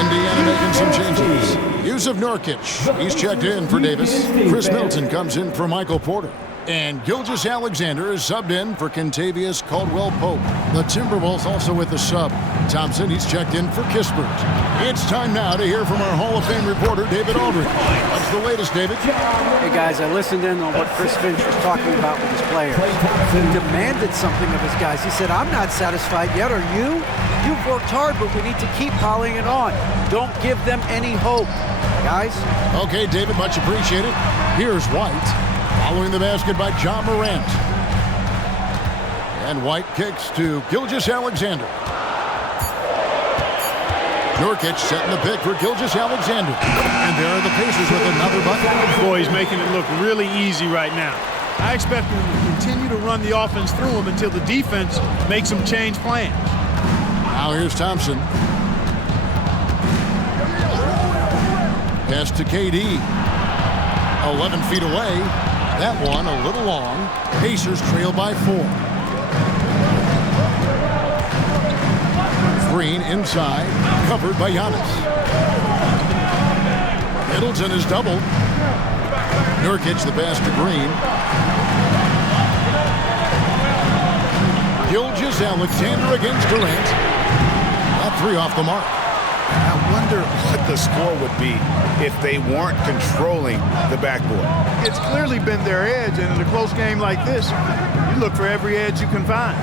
Indiana making some changes. Use of Nurkic. He's checked in for Davis. Chris Middleton comes in for Michael Porter. And Gilgeous-Alexander is subbed in for Kentavious Caldwell-Pope. The Timberwolves also with the sub. Thompson, he's checked in for Kispert. It's time now to hear from our Hall of Fame reporter, David Aldridge. What's the latest, David? Hey, guys, I listened in on what Chris Finch was talking about with his players. He demanded something of his guys. He said, I'm not satisfied yet, are you? You've worked hard, but we need to keep piling it on. Don't give them any hope, guys. Okay, David, much appreciated. Here's White. Following the basket by John Morant. And White kicks to Gilgeous-Alexander. Nurkic setting the pick for Gilgeous-Alexander. And there are the Pacers with another bucket. Boy, he's making it look really easy right now. I expect him to continue to run the offense through him until the defense makes him change plans. Now here's Thompson. Pass to KD. 11 feet away. That one a little long. Pacers trail by 4. Green inside, covered by Giannis. Middleton is doubled. Nurkic the pass to Green. Gilgeous-Alexander against Durant. That three off the mark. I wonder what the score would be if they weren't controlling the backboard. It's clearly been their edge, and in a close game like this, you look for every edge you can find.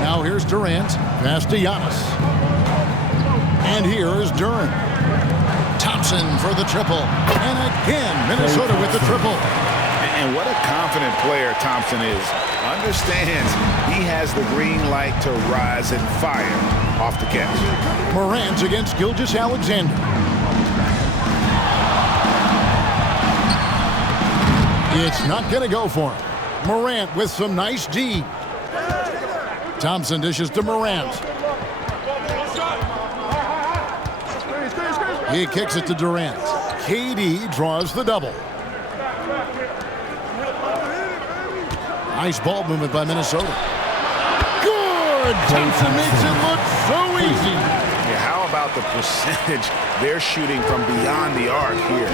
Now here's Durant. Pass to Giannis. And here is Durant. Thompson for the triple. And again, Minnesota with the triple. And what a confident player Thompson is. Understands he has the green light to rise and fire off the catch. Morant against Gilgeous-Alexander. It's not going to go for him. Morant with some nice D. Thompson dishes to Morant. He kicks it to Durant. KD draws the double. Nice ball movement by Minnesota. Good! Thompson makes it look so easy. Yeah, how about the percentage they're shooting from beyond the arc here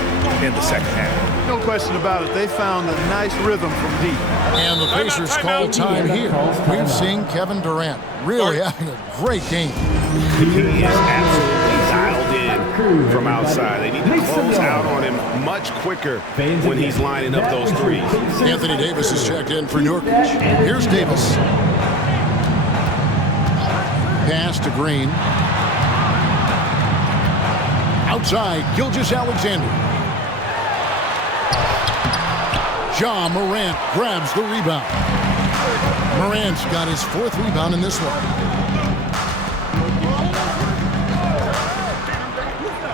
in the second half? No question about it. They found a nice rhythm from deep. And the Pacers call time here. We've seen Kevin Durant really having a great game. He is absolutely dialed in from outside. They need to close out on him much quicker when he's lining up those threes. Anthony Davis is checked in for Nurkic. Here's Davis. Pass to Green. Outside, Gilgeous-Alexander. Ja Morant grabs the rebound. Morant's got his fourth rebound in this one.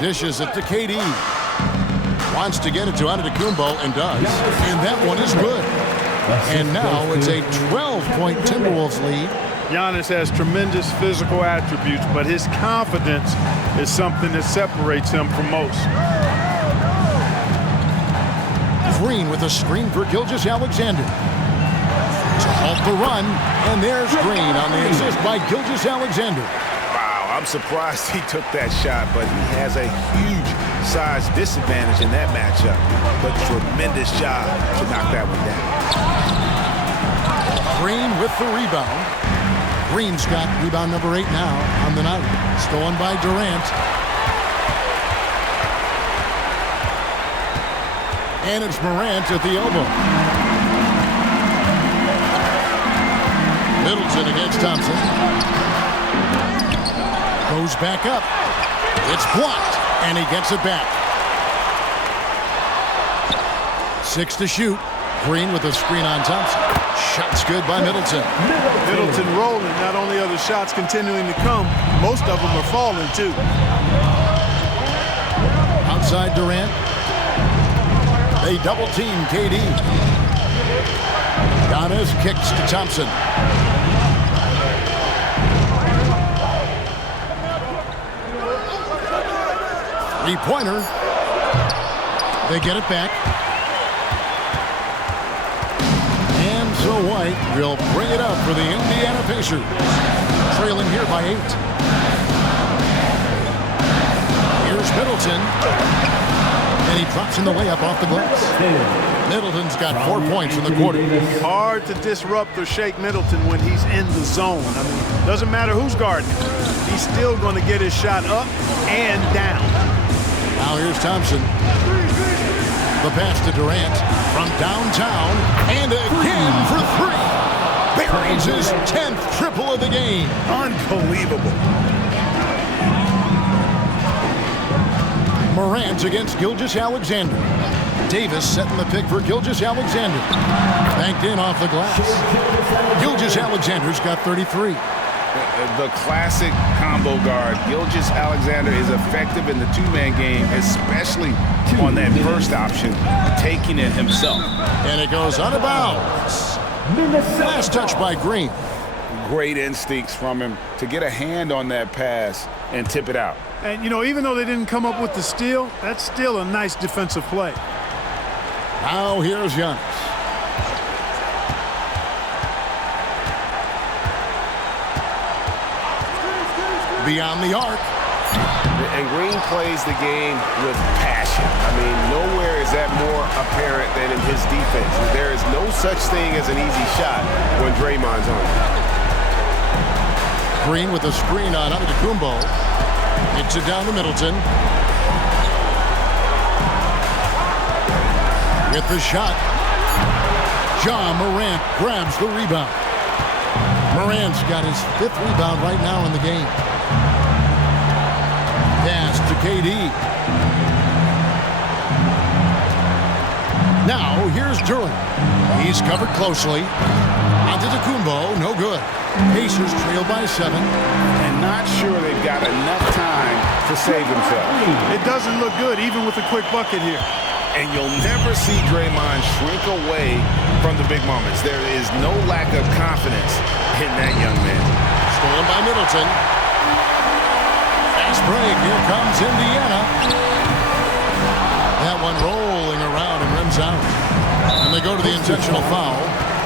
Dishes it to KD. Wants to get it to Antetokounmpo and does. And that one is good. And now it's a 12-point Timberwolves lead. Giannis has tremendous physical attributes, but his confidence is something that separates him from most. Green with a screen for Gilgeous-Alexander. To halt the run, and there's Green on the assist by Gilgeous-Alexander. Wow, I'm surprised he took that shot, but he has a huge size disadvantage in that matchup. But tremendous job to knock that one down. Green with the rebound. Green's got rebound number 8 now on the night. Stolen by Durant. And it's Morant at the elbow. Middleton against Thompson. Goes back up. It's blocked, and he gets it back. 6 to shoot. Green with a screen on Thompson. Shots good by Middleton. Middleton rolling. Not only are the shots continuing to come, most of them are falling too. Outside Durant. They double team KD. Giannis kicks to Thompson. Three-pointer. They get it back. And so White will bring it up for the Indiana Pacers. Trailing here by 8. Here's Middleton. And he drops in the layup off the glass. Middleton's got 4 points in the quarter. Hard to disrupt or shake Middleton when he's in the zone. I mean, doesn't matter who's guarding him. He's still going to get his shot up and down. Now here's Thompson. The pass to Durant from downtown. And again for 3. Buries his 10th triple of the game. Unbelievable. Morant against Gilgeous-Alexander. Davis setting the pick for Gilgeous-Alexander. Banked in off the glass. Gilgeous-Alexander's got 33. The classic combo guard. Gilgeous-Alexander is effective in the two-man game, especially on that first option, taking it himself. And it goes out of bounds. Last touch by Green. Great instincts from him to get a hand on that pass and tip it out. And, you know, even though they didn't come up with the steal, that's still a nice defensive play. Now here's Giannis. Beyond the arc. And Green plays the game with passion. I mean, nowhere is that more apparent than in his defense. There is no such thing as an easy shot when Draymond's on you. Green with a screen on Antetokounmpo. Gets it down to Middleton. With the shot. John Morant grabs the rebound. Morant's got his 5th rebound right now in the game. Pass to KD. Now here's Durant. He's covered closely. Antetokounmpo, no good. Pacers trail by 7. And not sure they've got enough time to save themselves. It doesn't look good, even with a quick bucket here. And you'll never see Draymond shrink away from the big moments. There is no lack of confidence in that young man. Stolen by Middleton. Fast break. Here comes Indiana. That one rolling around and rims out. And they go to the intentional foul.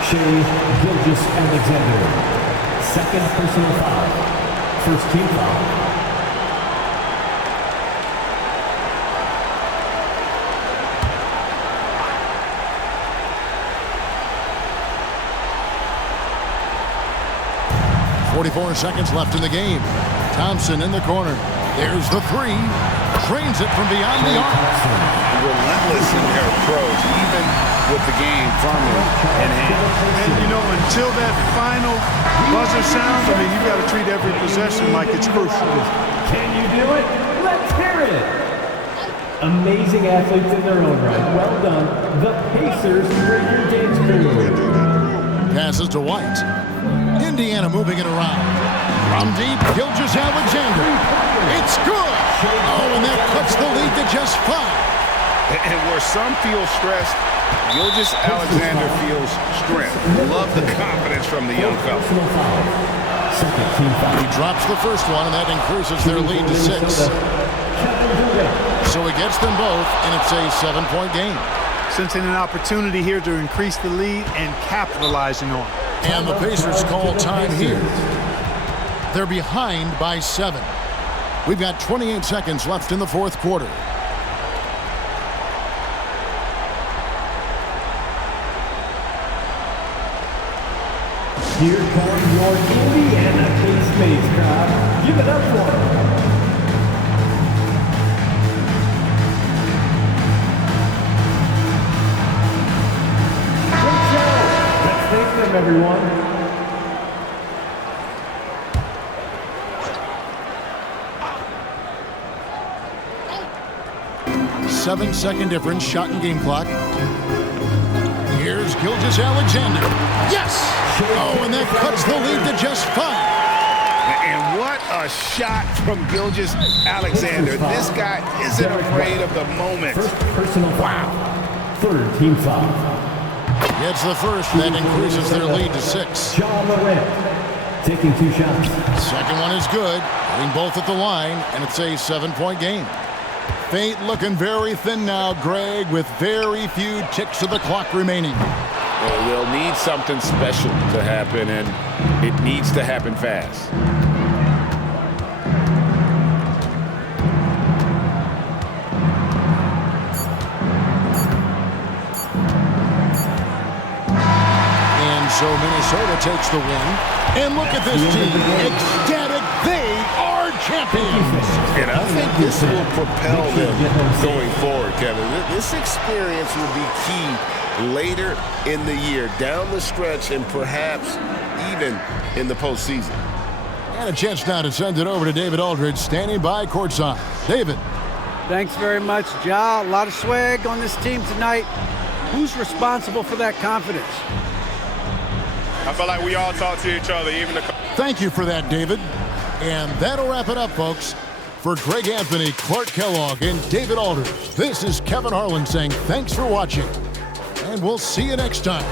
Shea Gilgeous-Alexander. 2nd personal foul. 1st team foul. .44 seconds left in the game. Thompson in the corner. There's the 3. Drains it from beyond the arc. Relentless in their approach, even with the game firmly in hand. And, you know, until that final buzzer sounds, I mean, you've got to treat every possession like it's crucial. Can you do it? Let's hear it. Amazing athletes in their own right. Well done. The Pacers bring your dance crew. Passes to White. Indiana moving it around. From deep, Gilgeous-Alexander. It's good. Oh, and that cuts the lead to just 5. And where some feel stressed, Gilgeous-Alexander feels strength. Love the confidence from the young fella. He drops the first one, and that increases their lead to 6. So he gets them both, and it's a 7-point game. Sensing an opportunity here to increase the lead and capitalizing on it. And the Pacers call time here. They're behind by 7. We've got 28 seconds left in the 4th quarter. Here comes your Indiana K-Space crowd. Give it up for them. Thank them, everyone. 7-second difference, shot and game clock. Here's Gilgeous-Alexander. Yes! Oh, and that cuts the lead to just 5. And what a shot from Gilgeous-Alexander. This guy isn't afraid of the moment. First personal foul. 3rd team foul. Gets the first, that increases their lead to 6. John Morant taking 2 shots. Second one is good, hitting both at the line, and it's a 7-point game. Fate looking very thin now, Greg, with very few ticks of the clock remaining. Well, they'll need something special to happen, and it needs to happen fast. So Minnesota takes the win. And look at this team. Ecstatic. They are champions. And I think this will propel them going forward, Kevin. This experience will be key later in the year, down the stretch, and perhaps even in the postseason. And a chance now to send it over to David Aldridge, standing by courtside. David. Thanks very much, Ja. A lot of swag on this team tonight. Who's responsible for that confidence? I feel like we all talk to each other, even the... Thank you for that, David. And that'll wrap it up, folks. For Greg Anthony, Clark Kellogg, and David Aldridge, this is Kevin Harlan saying thanks for watching. And we'll see you next time.